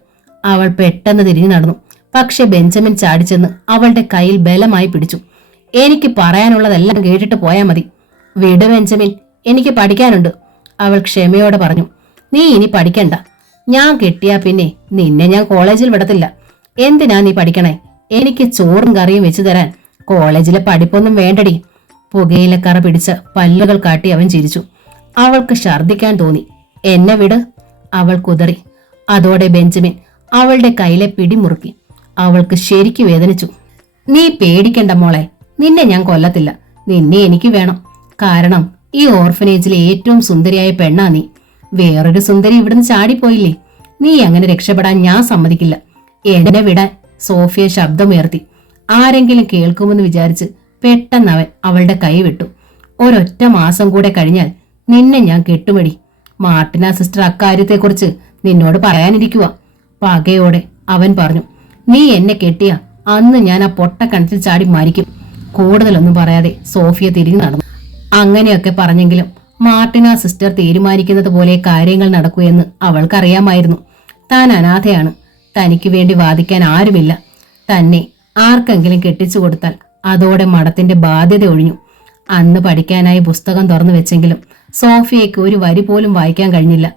അവൾ പെട്ടെന്ന് തിരിഞ്ഞു നടന്നു. പക്ഷെ ബെഞ്ചമിൻ ചാടിച്ചെന്ന് അവളുടെ കയ്യിൽ ബലമായി പിടിച്ചു. എനിക്ക് പറയാനുള്ളതെല്ലാം കേട്ടിട്ട് പോയാൽ മതി. വിട് ബെഞ്ചമിൻ, എനിക്ക് പഠിക്കാനുണ്ട്, അവൾ ക്ഷമയോടെ പറഞ്ഞു. നീ ഇനി പഠിക്കണ്ട. ഞാൻ കെട്ടിയാ പിന്നെ നിന്നെ ഞാൻ കോളേജിൽ വിടത്തില്ല. എന്തിനാ നീ പഠിക്കണേ? എനിക്ക് ചോറും കറിയും വെച്ചു തരാൻ കോളേജിലെ പഠിപ്പൊന്നും വേണ്ടടി. പുകയിലക്കറ പിടിച്ച പല്ലുകൾ കാട്ടി അവൻ ചിരിച്ചു. അവൾക്ക് ഛർദിക്കാൻ തോന്നി. എന്നെ വിട്, അവൾ കുതറി. അതോടെ ബെഞ്ചമിൻ അവളുടെ കയ്യിലെ പിടിമുറുക്കി. അവൾക്ക് ശരിക്കു വേദനിച്ചു. നീ പേടിക്കണ്ട മോളെ, നിന്നെ ഞാൻ കൊല്ലത്തില്ല. നിന്നെ എനിക്ക് വേണം. കാരണം ഈ ഓർഫനേജിലെ ഏറ്റവും സുന്ദരിയായ പെണ്ണാ നീ. വേറൊരു സുന്ദരി ഇവിടുന്ന് ചാടിപ്പോയില്ലേ? നീ അങ്ങനെ രക്ഷപ്പെടാൻ ഞാൻ സമ്മതിക്കില്ല. എന്നെ വിടാൻ സോഫിയ ശബ്ദമുയർത്തി. ആരെങ്കിലും കേൾക്കുമെന്ന് വിചാരിച്ച് പെട്ടെന്ന് അവൻ അവളുടെ കൈ വിട്ടു. ഒരൊറ്റ മാസം കൂടെ കഴിഞ്ഞാൽ നിന്നെ ഞാൻ കെട്ടുമടി. മാർട്ടിന സിസ്റ്റർ അക്കാര്യത്തെക്കുറിച്ച് നിന്നോട് പറയാനിരിക്കുക. പകയോടെ അവൻ പറഞ്ഞു. നീ എന്നെ കെട്ടിയ അന്ന് ഞാൻ ആ പൊട്ട കിണറ്റിൽ ചാടി മരിക്കും. കൂടുതലൊന്നും പറയാതെ സോഫിയ തിരിഞ്ഞു നടന്നു. അങ്ങനെയൊക്കെ പറഞ്ഞെങ്കിലും മാർട്ടിന സിസ്റ്റർ തീരുമാനിക്കുന്നത് പോലെ കാര്യങ്ങൾ നടക്കൂ എന്ന് അവൾക്കറിയാമായിരുന്നു. താൻ അനാഥയാണ്, തനിക്ക് വേണ്ടി വാദിക്കാൻ ആരുമില്ല. തന്നെ ആർക്കെങ്കിലും കെട്ടിച്ചു കൊടുത്താൽ അതോടെ മഠത്തിന്റെ ബാധ്യത ഒഴിഞ്ഞു. അന്ന് പഠിക്കാനായി പുസ്തകം തുറന്നു വെച്ചെങ്കിലും സോഫിയയ്ക്ക് ഒരു വരി പോലും വായിക്കാൻ കഴിഞ്ഞില്ല.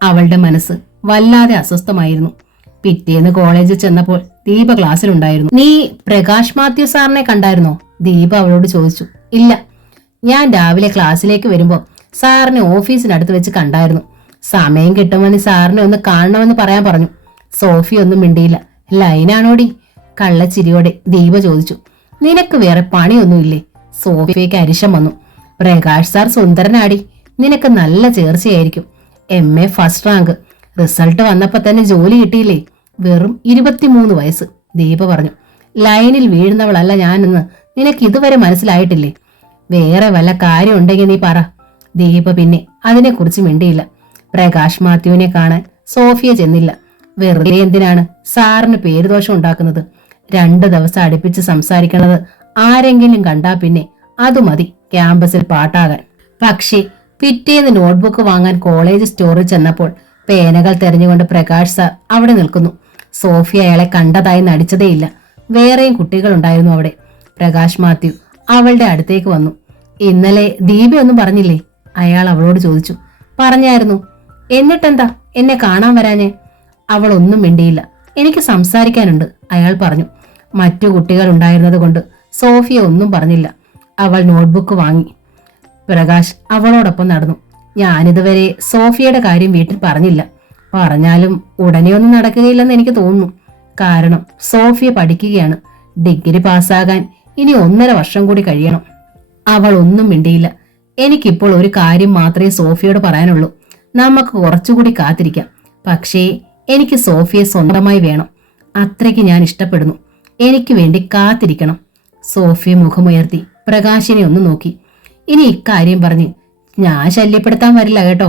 അവളുടെ മനസ്സ് വല്ലാതെ അസ്വസ്ഥമായിരുന്നു. പിറ്റേന്ന് കോളേജിൽ ചെന്നപ്പോൾ ദീപ ക്ലാസ്സിലുണ്ടായിരുന്നു. നീ പ്രകാശ് മാത്യു സാറിനെ കണ്ടായിരുന്നോ? ദീപ അവളോട് ചോദിച്ചു. ഇല്ല, ഞാൻ രാവിലെ ക്ലാസ്സിലേക്ക് വരുമ്പോ സാറിനെ ഓഫീസിനടുത്ത് വെച്ച് കണ്ടായിരുന്നു. സമയം കിട്ടുമെന്ന് സാറിനെ ഒന്ന് കാണണമെന്ന് പറയാൻ പറഞ്ഞു. സോഫി ഒന്നും മിണ്ടിയില്ല. ലൈനാണോടി? കള്ളച്ചിരിയോടെ ദീപ ചോദിച്ചു. നിനക്ക് വേറെ പണിയൊന്നുമില്ലേ? സോഫിയയ്ക്ക് അരിശം വന്നു. പ്രകാശ് സാർ സുന്ദരനാടി, നിനക്ക് നല്ല ചേർച്ചയായിരിക്കും. MA first rank. റിസൾട്ട് വന്നപ്പോ തന്നെ ജോലി കിട്ടിയില്ലേ? വെറും 23 വയസ്സ്, ദീപ പറഞ്ഞു. ലൈനിൽ വീഴുന്നവളല്ല ഞാനെന്ന് നിനക്ക് ഇതുവരെ മനസ്സിലായിട്ടില്ലേ? വേറെ വല്ല കാര്യം ഉണ്ടെങ്കിൽ നീ പറ. ദീപ പിന്നെ അതിനെക്കുറിച്ച് മിണ്ടിയില്ല. പ്രകാശ് മാത്യുവിനെ കാണാൻ സോഫിയ ചെന്നില്ല. വെറുതെ എന്തിനാണ് സാറിന് പേരുദോഷം ഉണ്ടാക്കുന്നത്? 2 ദിവസം അടുപ്പിച്ച് സംസാരിക്കണത് ആരെങ്കിലും കണ്ടാ പിന്നെ അതു മതി ക്യാമ്പസിൽ പാട്ടാകാൻ. പക്ഷേ പിറ്റേന്ന് നോട്ട്ബുക്ക് വാങ്ങാൻ കോളേജ് സ്റ്റോറിൽ ചെന്നപ്പോൾ പേനകൾ തെരഞ്ഞുകൊണ്ട് പ്രകാശ് സാർ അവിടെ നിൽക്കുന്നു. സോഫിയ അയാളെ കണ്ടതായി നടിച്ചതേയില്ല. വേറെയും കുട്ടികളുണ്ടായിരുന്നു അവിടെ. പ്രകാശ് മാത്യു അവളുടെ അടുത്തേക്ക് വന്നു. ഇന്നലെ ദീപയൊന്നും പറഞ്ഞില്ലേ? അയാൾ അവളോട് ചോദിച്ചു. പറഞ്ഞായിരുന്നു. എന്നിട്ടെന്താ എന്നെ കാണാൻ വരാഞ്ഞേ? അവൾ ഒന്നും മിണ്ടിയില്ല. എനിക്ക് സംസാരിക്കാനുണ്ട്, അയാൾ പറഞ്ഞു. മറ്റു കുട്ടികൾ ഉണ്ടായിരുന്നത് കൊണ്ട് സോഫിയ ഒന്നും പറഞ്ഞില്ല. അവൾ നോട്ട്ബുക്ക് വാങ്ങി. പ്രകാശ് അവളോടൊപ്പം നടന്നു. ഞാനിതുവരെ സോഫിയയുടെ കാര്യം വീട്ടിൽ പറഞ്ഞില്ല. പറഞ്ഞാലും ഉടനെ ഒന്നും നടക്കുകയില്ലെന്ന് എനിക്ക് തോന്നുന്നു. കാരണം സോഫിയ പഠിക്കുകയാണ്. ഡിഗ്രി പാസ്സാകാൻ ഇനി 1.5 വർഷം കൂടി കഴിയണം. അവൾ ഒന്നും മിണ്ടിയില്ല. എനിക്കിപ്പോൾ ഒരു കാര്യം മാത്രമേ സോഫിയോട് പറയാനുള്ളൂ. നമുക്ക് കുറച്ചുകൂടി കാത്തിരിക്കാം. പക്ഷേ എനിക്ക് സോഫിയെ സ്വന്തമായി വേണം. അത്രയ്ക്ക് ഞാൻ ഇഷ്ടപ്പെടുന്നു. എനിക്ക് വേണ്ടി കാത്തിരിക്കണം. സോഫിയ മുഖമുയർത്തി പ്രകാശിനെ ഒന്ന് നോക്കി. ഇനി ഇക്കാര്യം പറഞ്ഞ് ഞാൻ ശല്യപ്പെടുത്താൻ വരില്ല കേട്ടോ.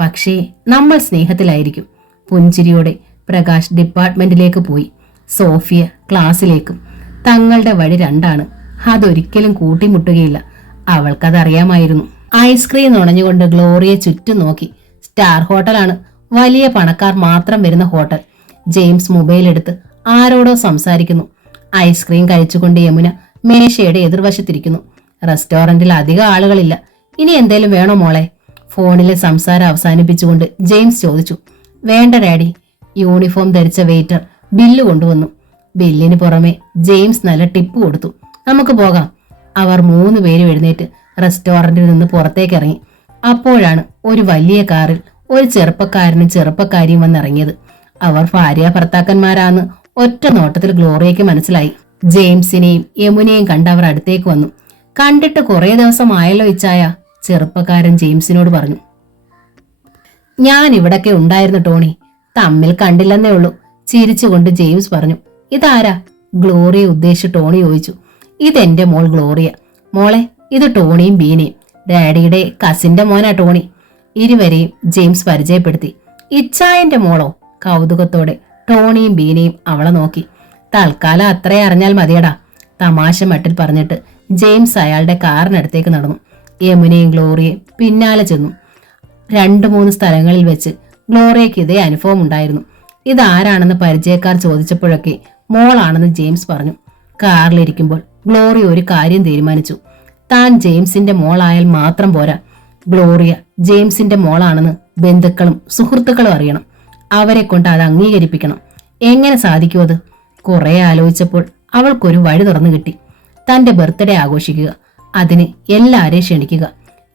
പക്ഷേ നമ്മൾ സ്നേഹത്തിലായിരിക്കും. പുഞ്ചിരിയോടെ പ്രകാശ് ഡിപ്പാർട്ട്മെന്റിലേക്ക് പോയി. സോഫിയ ക്ലാസ്സിലേക്കും. തങ്ങളുടെ വഴി രണ്ടാണ്. അതൊരിക്കലും കൂട്ടിമുട്ടുകയില്ല. അവൾക്കതറിയാമായിരുന്നു. ഐസ്ക്രീം നുണഞ്ഞുകൊണ്ട് ഗ്ലോറിയെ ചുറ്റും നോക്കി. സ്റ്റാർ ഹോട്ടലാണ്. വലിയ പണക്കാർ മാത്രം വരുന്ന ഹോട്ടൽ. ജെയിംസ് മൊബൈൽ എടുത്ത് ആരോടോ സംസാരിക്കുന്നു. ഐസ്ക്രീം കഴിച്ചുകൊണ്ട് യമുന മേശയുടെ എതിർവശത്തിരിക്കുന്നു. റെസ്റ്റോറന്റിൽ അധികം ആളുകളില്ല. ഇനി എന്തേലും വേണോ മോളെ? ഫോണിലെ സംസാരം അവസാനിപ്പിച്ചുകൊണ്ട് ജെയിംസ് ചോദിച്ചു. വേണ്ട ഡാഡി. യൂണിഫോം ധരിച്ച വെയിറ്റർ ബില്ല് കൊണ്ടുവന്നു. ബില്ലിന് പുറമെ ജെയിംസ് നല്ല ടിപ്പ് കൊടുത്തു. നമുക്ക് പോകാം. അവർ 3 പേരും എഴുന്നേറ്റ് റെസ്റ്റോറന്റിൽ നിന്ന് പുറത്തേക്ക് ഇറങ്ങി. അപ്പോഴാണ് ഒരു വലിയ കാറിൽ ഒരു ചെറുപ്പക്കാരനും ചെറുപ്പക്കാരിയും വന്നിറങ്ങിയത്. അവർ ഭാര്യ ഭർത്താക്കന്മാരാന്ന് ഒറ്റ നോട്ടത്തിൽ ഗ്ലോറിയയ്ക്ക് മനസ്സിലായി. ജെയിംസിനെയും യമുനയെയും കണ്ട് അവർ അടുത്തേക്ക് വന്നു. കണ്ടിട്ട് കുറെ ദിവസമായല്ലോ ഇച്ചായ, ചെറുപ്പക്കാരൻ ജെയിംസിനോട് പറഞ്ഞു. ഞാൻ ഇവിടൊക്കെ ഉണ്ടായിരുന്നു ടോണി, തമ്മിൽ കണ്ടില്ലെന്നേ ഉള്ളൂ, ചിരിച്ചുകൊണ്ട് ജെയിംസ് പറഞ്ഞു. ഇതാരാ? ഗ്ലോറിയെ ഉദ്ദേശിച്ച് ടോണി ചോദിച്ചു. ഇതെന്റെ മോൾ ഗ്ലോറിയ. മോളെ, ഇത് ടോണിയും ബീനയും. ഡാഡിയുടെ കസിന്റെ മോനാ ടോണി. ഇരുവരെയും ജെയിംസ് പരിചയപ്പെടുത്തി. ഇച്ചായന്റെ മോളോ? കൗതുകത്തോടെ ടോണിയും ബീനയും അവളെ നോക്കി. തൽക്കാലം അത്രേ അറിഞ്ഞാൽ മതിയടാ, തമാശ മട്ടിൽ പറഞ്ഞിട്ട് ജെയിംസ് അയാളുടെ കാറിനടുത്തേക്ക് നടന്നു. യമുനയും ഗ്ലോറിയയും പിന്നാലെ ചെന്നു. 2-3 സ്ഥലങ്ങളിൽ വെച്ച് ഗ്ലോറിയയ്ക്ക് ഇതേ അനുഭവം ഉണ്ടായിരുന്നു. ഇതാരാണെന്ന് പരിചയക്കാർ ചോദിച്ചപ്പോഴൊക്കെ മോളാണെന്ന് ജെയിംസ് പറഞ്ഞു. കാറിലിരിക്കുമ്പോൾ ഗ്ലോറിയ ഒരു കാര്യം തീരുമാനിച്ചു. താൻ ജെയിംസിന്റെ മോളായാൽ മാത്രം പോരാ, ഗ്ലോറിയ ജെയിംസിന്റെ മോളാണെന്ന് ബന്ധുക്കളും സുഹൃത്തുക്കളും അറിയണം. അവരെ കൊണ്ട് അത് അംഗീകരിപ്പിക്കണം. എങ്ങനെ സാധിക്കും അത്? കുറെ ആലോചിച്ചപ്പോൾ അവൾക്കൊരു വഴി തുറന്നു കിട്ടി. തന്റെ ബർത്ത്ഡേ ആഘോഷിക്കുക, അതിന് എല്ലാരെയും ക്ഷണിക്കുക.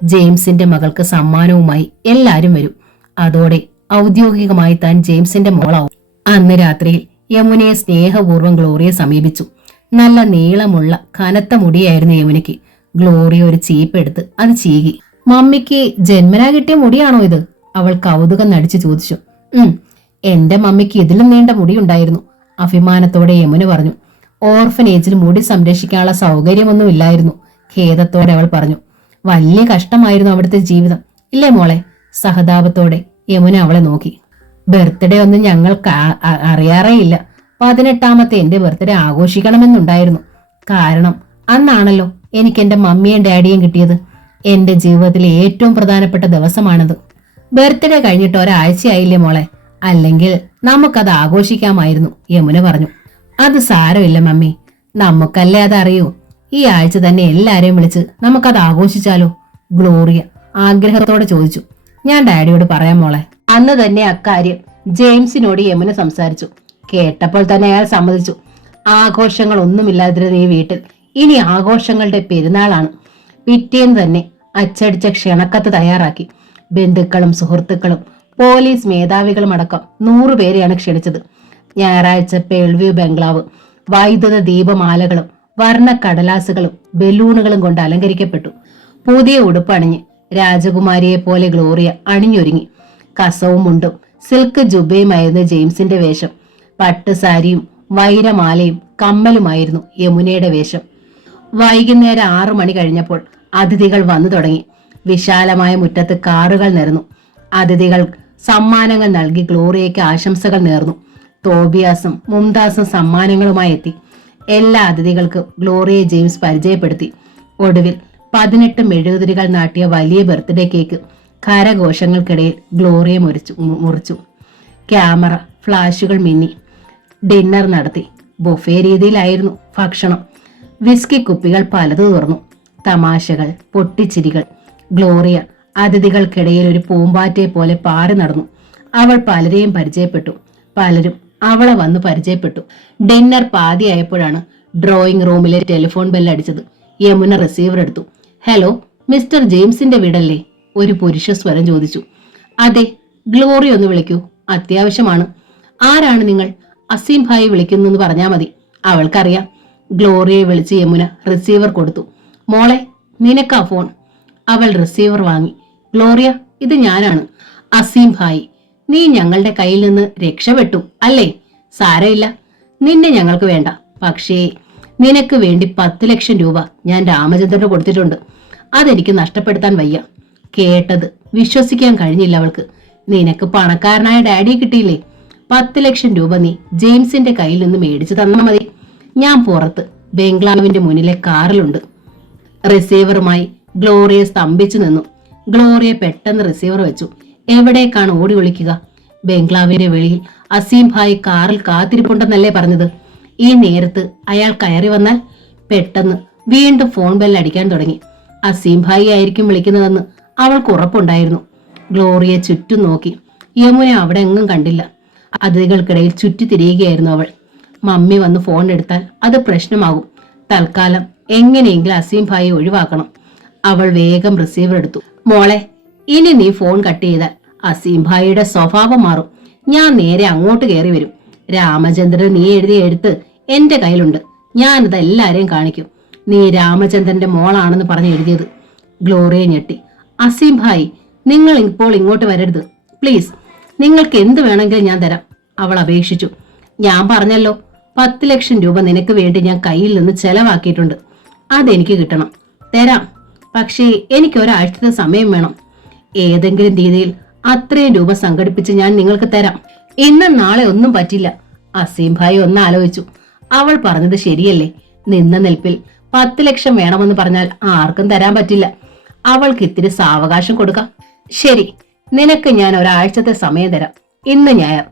ജെയിംസിന്റെ മകൾക്ക് സമ്മാനവുമായി എല്ലാരും വരും. അതോടെ ഔദ്യോഗികമായി താൻ ജെയിംസിന്റെ മോളാവും. അന്ന് രാത്രിയിൽ യമുനയെ സ്നേഹപൂർവ്വം ഗ്ലോറിയെ സമീപിച്ചു. നല്ല നീളമുള്ള കനത്ത മുടിയായിരുന്നു യമുനയ്ക്ക്. ഗ്ലോറിയ ഒരു ചീപ്പ് എടുത്ത് അത് ചീകി. മമ്മിക്ക് ജന്മനാ കിട്ടിയ മുടിയാണോ ഇത്? അവൾ കൗതുകം നടിച്ചു ചോദിച്ചു. എന്റെ മമ്മിക്ക് ഇതിലും നീണ്ട മുടിയുണ്ടായിരുന്നു, അഭിമാനത്തോടെ യമുന പറഞ്ഞു. ഓർഫനേജിൽ മുടി സംരക്ഷിക്കാനുള്ള സൗകര്യമൊന്നും ഇല്ലായിരുന്നു, ഖേദത്തോടെ അവൾ പറഞ്ഞു. വലിയ കഷ്ടമായിരുന്നു അവിടുത്തെ ജീവിതം, ഇല്ലേ മോളെ? സഹതാപത്തോടെ യമുന അവളെ നോക്കി. ബർത്ത്ഡേ ഒന്നും ഞങ്ങൾക്ക് അറിയാറേയില്ല. 18ാമത്തെ എന്റെ ബർത്ത്ഡേ ആഘോഷിക്കണമെന്നുണ്ടായിരുന്നു. കാരണം അന്നാണല്ലോ എനിക്ക് എന്റെ മമ്മിയും ഡാഡിയും കിട്ടിയത്. എന്റെ ജീവിതത്തിലെ ഏറ്റവും പ്രധാനപ്പെട്ട ദിവസമാണത്. ബർത്ത്ഡേ കഴിഞ്ഞിട്ട് ഒരാഴ്ചയായില്ലേ മോളെ, അല്ലെങ്കിൽ നമുക്കത് ആഘോഷിക്കാമായിരുന്നു, യമുന പറഞ്ഞു. അത് സാരമില്ല മമ്മി, നമുക്കല്ലേ അതറിയൂ. ഈ ആഴ്ച തന്നെ എല്ലാരെയും വിളിച്ച് നമുക്കത് ആഘോഷിച്ചാലോ, ഗ്ലോറിയ ആഗ്രഹത്തോടെ ചോദിച്ചു. ഞാൻ ഡാഡിയോട് പറയാം മോളെ. അന്ന് തന്നെ അക്കാര്യം ജെയിംസിനോട് യമുന സംസാരിച്ചു. കേട്ടപ്പോൾ തന്നെ അയാൾ സമ്മതിച്ചു. ആഘോഷങ്ങൾ ഒന്നുമില്ലാതിരുന്ന ഈ വീട്ടിൽ ഇനി ആഘോഷങ്ങളുടെ പെരുന്നാളാണ്. പിറ്റേന്ന് തന്നെ അച്ചടിച്ച ക്ഷണക്കത്ത് തയ്യാറാക്കി. ബന്ധുക്കളും സുഹൃത്തുക്കളും പോലീസ് മേധാവികളും അടക്കം 100 പേരെയാണ് ക്ഷണിച്ചത്. ഞായറാഴ്ച പേൾവ്യൂ ബംഗ്ലാവ് വൈദ്യുത ദീപമാലകളും വർണ്ണ കടലാസുകളും ബലൂണുകളും കൊണ്ട് അലങ്കരിക്കപ്പെട്ടു. പുതിയ ഉടുപ്പണിഞ്ഞ് രാജകുമാരിയെ പോലെ ഗ്ലോറിയ അണിഞ്ഞൊരുങ്ങി. കസവും മുണ്ടും സിൽക്ക് ജുബയുമായിരുന്നു ജെയിംസിന്റെ വേഷം. പട്ട് സാരിയും വൈരമാലയും കമ്മലുമായിരുന്നു യമുനയുടെ വേഷം. വൈകുന്നേരം 6 മണി കഴിഞ്ഞപ്പോൾ അതിഥികൾ വന്നു തുടങ്ങി. വിശാലമായ മുറ്റത്ത് കാറുകൾ നിരന്നു. അതിഥികൾ സമ്മാനങ്ങൾ നൽകി ഗ്ലോറിയയ്ക്ക് ആശംസകൾ നേർന്നു. തോബിയാസും മുംതാസും സമ്മാനങ്ങളുമായി എത്തി. എല്ലാ അതിഥികൾക്കും ഗ്ലോറിയെ ജെയിംസ് പരിചയപ്പെടുത്തി. ഒടുവിൽ 18 മെഴുകുതിരികൾ നാട്ടിയ വലിയ ബർത്ത്ഡേ കേക്ക് കരഘോഷങ്ങൾക്കിടയിൽ ഗ്ലോറിയ മുറിച്ചു. ക്യാമറ ഫ്ലാഷുകൾ മിന്നി. ഡിന്നർ നടത്തി. ബുഫേ രീതിയിലായിരുന്നു ഭക്ഷണം. വിസ്കി കുപ്പികൾ പലതു തുറന്നു. തമാശകൾ, പൊട്ടിച്ചിരികൾ. ഗ്ലോറിയ അതിഥികൾക്കിടയിൽ ഒരു പൂമ്പാറ്റയെ പോലെ പാറി നടന്നു. അവൾ പലരെയും പരിചയപ്പെട്ടു. പലരും അവളെ വന്ന് പരിചയപ്പെട്ടു. ഡിന്നർ പാതിയായപ്പോഴാണ് ഡ്രോയിങ് റൂമിലെ ടെലിഫോൺ ബെല്ലടിച്ചത്. യമുന റിസീവർ എടുത്തു. ഹലോ, മിസ്റ്റർ ജെയിംസിന്റെ വീടല്ലേ? ഒരു പുരുഷ സ്വരം ചോദിച്ചു. അതെ, ഗ്ലോറി ഒന്ന് വിളിക്കൂ, അത്യാവശ്യമാണ്. ആരാണ് നിങ്ങൾ? അസീം ഭായി വിളിക്കുന്നു എന്ന് പറഞ്ഞാൽ മതി, അവൾക്കറിയാം. ഗ്ലോറിയെ വിളിച്ച് യമുന റിസീവർ കൊടുത്തു. മോളെ, നിനക്കാ ഫോൺ. അവൾ റിസീവർ വാങ്ങി. ഗ്ലോറിയ, ഇത് ഞാനാണ്, അസീം ഭായി. നീ ഞങ്ങളുടെ കയ്യിൽ നിന്ന് രക്ഷപ്പെട്ടു അല്ലേ? സാരമില്ല, നിന്നെ ഞങ്ങൾക്ക് വേണ്ട. പക്ഷേ നിനക്ക് വേണ്ടി 10 ലക്ഷം രൂപ ഞാൻ രാമചന്ദ്രന് കൊടുത്തിട്ടുണ്ട്. അതെനിക്ക് നഷ്ടപ്പെടുത്താൻ വയ്യ. കേട്ടത് വിശ്വസിക്കാൻ കഴിഞ്ഞില്ല അവൾക്ക്. നിനക്ക് പണക്കാരനായ ഡാഡി കിട്ടിയില്ലേ? 10 ലക്ഷം രൂപ നീ ജെയിംസിന്റെ കയ്യിൽ നിന്ന് മേടിച്ചു തന്നാൽ മതി. ഞാൻ പുറത്ത് ബംഗ്ലാവിന്റെ മുന്നിലെ കാറിലുണ്ട്. റിസീവറുമായി ഗ്ലോറിയെ സ്തംഭിച്ചു നിന്നു. ഗ്ലോറിയ പെട്ടെന്ന് റിസീവർ വെച്ചു. എവിടേക്കാണ് ഓടി ഒളിക്കുക? ബംഗ്ലാവിന്റെ വെളിയിൽ അസീം ഭായി കാറിൽ കാത്തിരിപ്പുണ്ടെന്നല്ലേ പറഞ്ഞത്? ഈ നേരത്ത് അയാൾ കയറി വന്നാൽ? പെട്ടെന്ന് വീണ്ടും ഫോൺ ബെല്ലടിക്കാൻ തുടങ്ങി. അസീം ഭായി ആയിരിക്കും വിളിക്കുന്നതെന്ന് അവൾക്ക് ഉറപ്പുണ്ടായിരുന്നു. ഗ്ലോറിയെ ചുറ്റും നോക്കി. യമുന അവിടെ എങ്ങും കണ്ടില്ല. അതിഥികൾക്കിടയിൽ ചുറ്റിത്തിരിയുകയായിരുന്നു അവൾ. മമ്മി വന്ന് ഫോൺ എടുത്താൽ അത് പ്രശ്നമാകും. തൽക്കാലം എങ്ങനെയെങ്കിലും അസീം ഭായി ഒഴിവാക്കണം. അവൾ വേഗം റിസീവർ എടുത്തു. മോളെ, ഇനി നീ ഫോൺ കട്ട് ചെയ്താൽ അസീം ഭായിയുടെ സ്വഭാവം മാറും. ഞാൻ നേരെ അങ്ങോട്ട് കയറി വരും. രാമചന്ദ്രൻ നീ എഴുതിയ എഴുത്ത് എന്റെ കയ്യിലുണ്ട്. ഞാനിത് എല്ലാരെയും കാണിക്കും. നീ രാമചന്ദ്രന്റെ മോളാണെന്ന് പറഞ്ഞ് എഴുതിയത്. ഗ്ലോറിയ ഞെട്ടി. അസീം ഭായി, നിങ്ങൾ ഇപ്പോൾ ഇങ്ങോട്ട് വരരുത് പ്ലീസ്. നിങ്ങൾക്ക് എന്ത് വേണമെങ്കിലും ഞാൻ തരാം, അവൾ അപേക്ഷിച്ചു. ഞാൻ പറഞ്ഞല്ലോ, 10 ലക്ഷം രൂപ നിനക്ക് വേണ്ടി ഞാൻ കയ്യിൽ നിന്ന് ചെലവാക്കിയിട്ടുണ്ട്. അതെനിക്ക് കിട്ടണം. തരാം, പക്ഷേ എനിക്ക് ഒരാഴ്ചത്തെ സമയം വേണം. ഏതെങ്കിലും രീതിയിൽ അത്രയും രൂപ സംഘടിപ്പിച്ച് ഞാൻ നിങ്ങൾക്ക് തരാം. ഇന്നും നാളെ ഒന്നും പറ്റില്ല. അസീം ഭായി ഒന്ന് ആലോചിച്ചു. അവൾ പറഞ്ഞത് ശരിയല്ലേ? നിന്ന നിൽപ്പിൽ 10 ലക്ഷം വേണമെന്ന് പറഞ്ഞാൽ ആർക്കും തരാൻ പറ്റില്ല. അവൾക്ക് ഇത്തിരി സാവകാശം കൊടുക്കാം. ശരി, നിനക്ക് ഞാൻ ഒരാഴ്ചത്തെ സമയം തരാം. ഇന്ന് ഞായർ,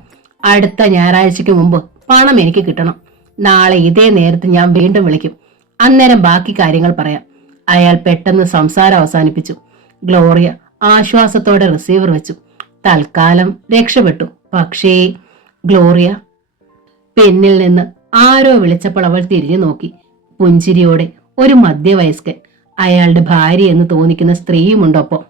അടുത്ത ഞായറാഴ്ചയ്ക്ക് മുമ്പ് പണം എനിക്ക് കിട്ടണം. നാളെ ഇതേ നേരത്ത് ഞാൻ വീണ്ടും വിളിക്കും. അന്നേരം ബാക്കി കാര്യങ്ങൾ പറയാം. അയാൾ പെട്ടെന്ന് സംസാരം അവസാനിപ്പിച്ചു. ഗ്ലോറിയ ആശ്വാസത്തോടെ റിസീവർ വെച്ചു. തൽക്കാലം രക്ഷപ്പെട്ടു. പക്ഷേ ഗ്ലോറിയ പെന്നിൽ നിന്ന് ആരോ വിളിച്ചപ്പോൾ അവൾ തിരിഞ്ഞു നോക്കി. പുഞ്ചിരിയോടെ ഒരു മധ്യവയസ്കൻ, അയാളുടെ ഭാര്യ എന്ന് തോന്നിക്കുന്ന സ്ത്രീയുമുണ്ടൊപ്പം.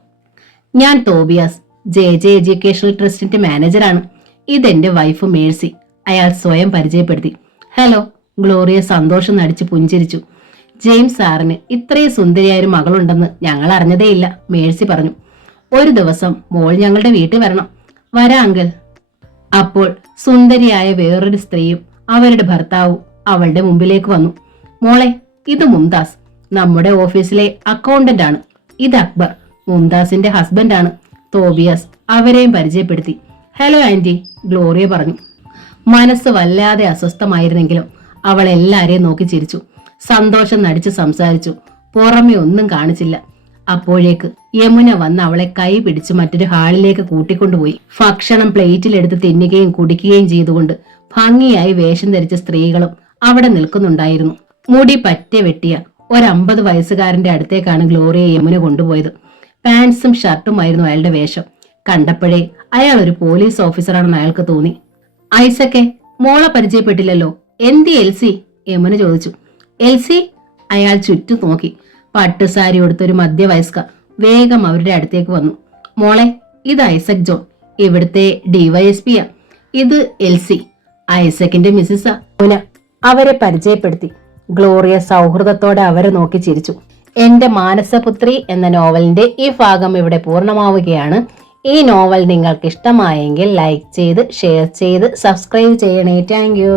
ഞാൻ തോബിയാസ്, JJ എഡ്യൂക്കേഷണൽ ട്രസ്റ്റിന്റെ മാനേജറാണ്. ഇതെന്റെ വൈഫ് മേഴ്സി, അയാൾ സ്വയം പരിചയപ്പെടുത്തി. ഹലോ. ഗ്ലോറിയ സന്തോഷം നടിച്ച് പുഞ്ചിരിച്ചു. ജെയിംസ് സാറിന് ഇത്രയും സുന്ദരിയായൊരു മകളുണ്ടെന്ന് ഞങ്ങൾ അറിഞ്ഞതേയില്ല, മേഴ്സി പറഞ്ഞു. ഒരു ദിവസം മോൾ ഞങ്ങളുടെ വീട്ടിൽ വരണം. വരാ അങ്കിൾ. അപ്പോൾ സുന്ദരിയായ വേറൊരു സ്ത്രീയും അവരുടെ ഭർത്താവും അവളുടെ മുമ്പിലേക്ക് വന്നു. മോളെ, ഇത് മുംതാസ്, നമ്മുടെ ഓഫീസിലെ അക്കൗണ്ടന്റ് ആണ്. ഇത് അക്ബർ, മുംതാസിന്റെ ഹസ്ബൻഡാണ്. തോബിയാസ് അവരെയും പരിചയപ്പെടുത്തി. ഹലോ ആന്റി, ഗ്ലോറിയ പറഞ്ഞു. മനസ്സ് വല്ലാതെ അസ്വസ്ഥമായിരുന്നെങ്കിലും അവൾ എല്ലാരെയും നോക്കി ചിരിച്ചു. സന്തോഷം നടിച്ച് സംസാരിച്ചു. പുറമെ ഒന്നും കാണിച്ചില്ല. അപ്പോഴേക്ക് യമുന വന്ന് അവളെ കൈ പിടിച്ച് മറ്റൊരു ഹാളിലേക്ക് കൂട്ടിക്കൊണ്ടുപോയി. ഭക്ഷണം പ്ലേറ്റിലെടുത്ത് തിന്നുകയും കുടിക്കുകയും ചെയ്തുകൊണ്ട് ഭംഗിയായി വേഷം ധരിച്ച സ്ത്രീകളും അവിടെ നിൽക്കുന്നുണ്ടായിരുന്നു. മുടി പറ്റെ വെട്ടിയ 50 വയസ്സുകാരന്റെ അടുത്തേക്കാണ് ഗ്ലോറിയെ യമുന കൊണ്ടുപോയത്. പാൻസും ഷർട്ടുമായിരുന്നു അയാളുടെ വേഷം. കണ്ടപ്പോഴേ അയാൾ ഒരു പോലീസ് ഓഫീസറാണെന്ന് അയാൾക്ക് തോന്നി. ഐസക്കെ, മോളെ പരിചയപ്പെട്ടില്ലല്ലോ, എന്തി എൽസി? യമുന ചോദിച്ചു. എൽസി? അയാൾ ചുറ്റും നോക്കി. പട്ടുസാരി ഉടുത്തൊരു മധ്യവയസ്ക വേഗം അവരുടെ അടുത്തേക്ക് വന്നു. മോളെ, ഇത് ഐസക് ജോൺ, ഇവിടുത്തെ ഡിവൈഎസ്പിയാ. ഇത് എൽസി, ഐസക്കിന്റെ മിസ്സിസാ. യമുന അവരെ പരിചയപ്പെടുത്തി. ഗ്ലോറിയ സൗഹൃദത്തോടെ അവരെ നോക്കി ചിരിച്ചു. എന്റെ മാനസപുത്രി എന്ന നോവലിന്റെ ഈ ഭാഗം ഇവിടെ പൂർണ്ണമാവുകയാണ്. ഈ നോവൽ നിങ്ങൾക്ക് ഇഷ്ടമായെങ്കിൽ ലൈക്ക് ചെയ്ത്, ഷെയർ ചെയ്ത്, സബ്സ്ക്രൈബ് ചെയ്യണേ. Thank you.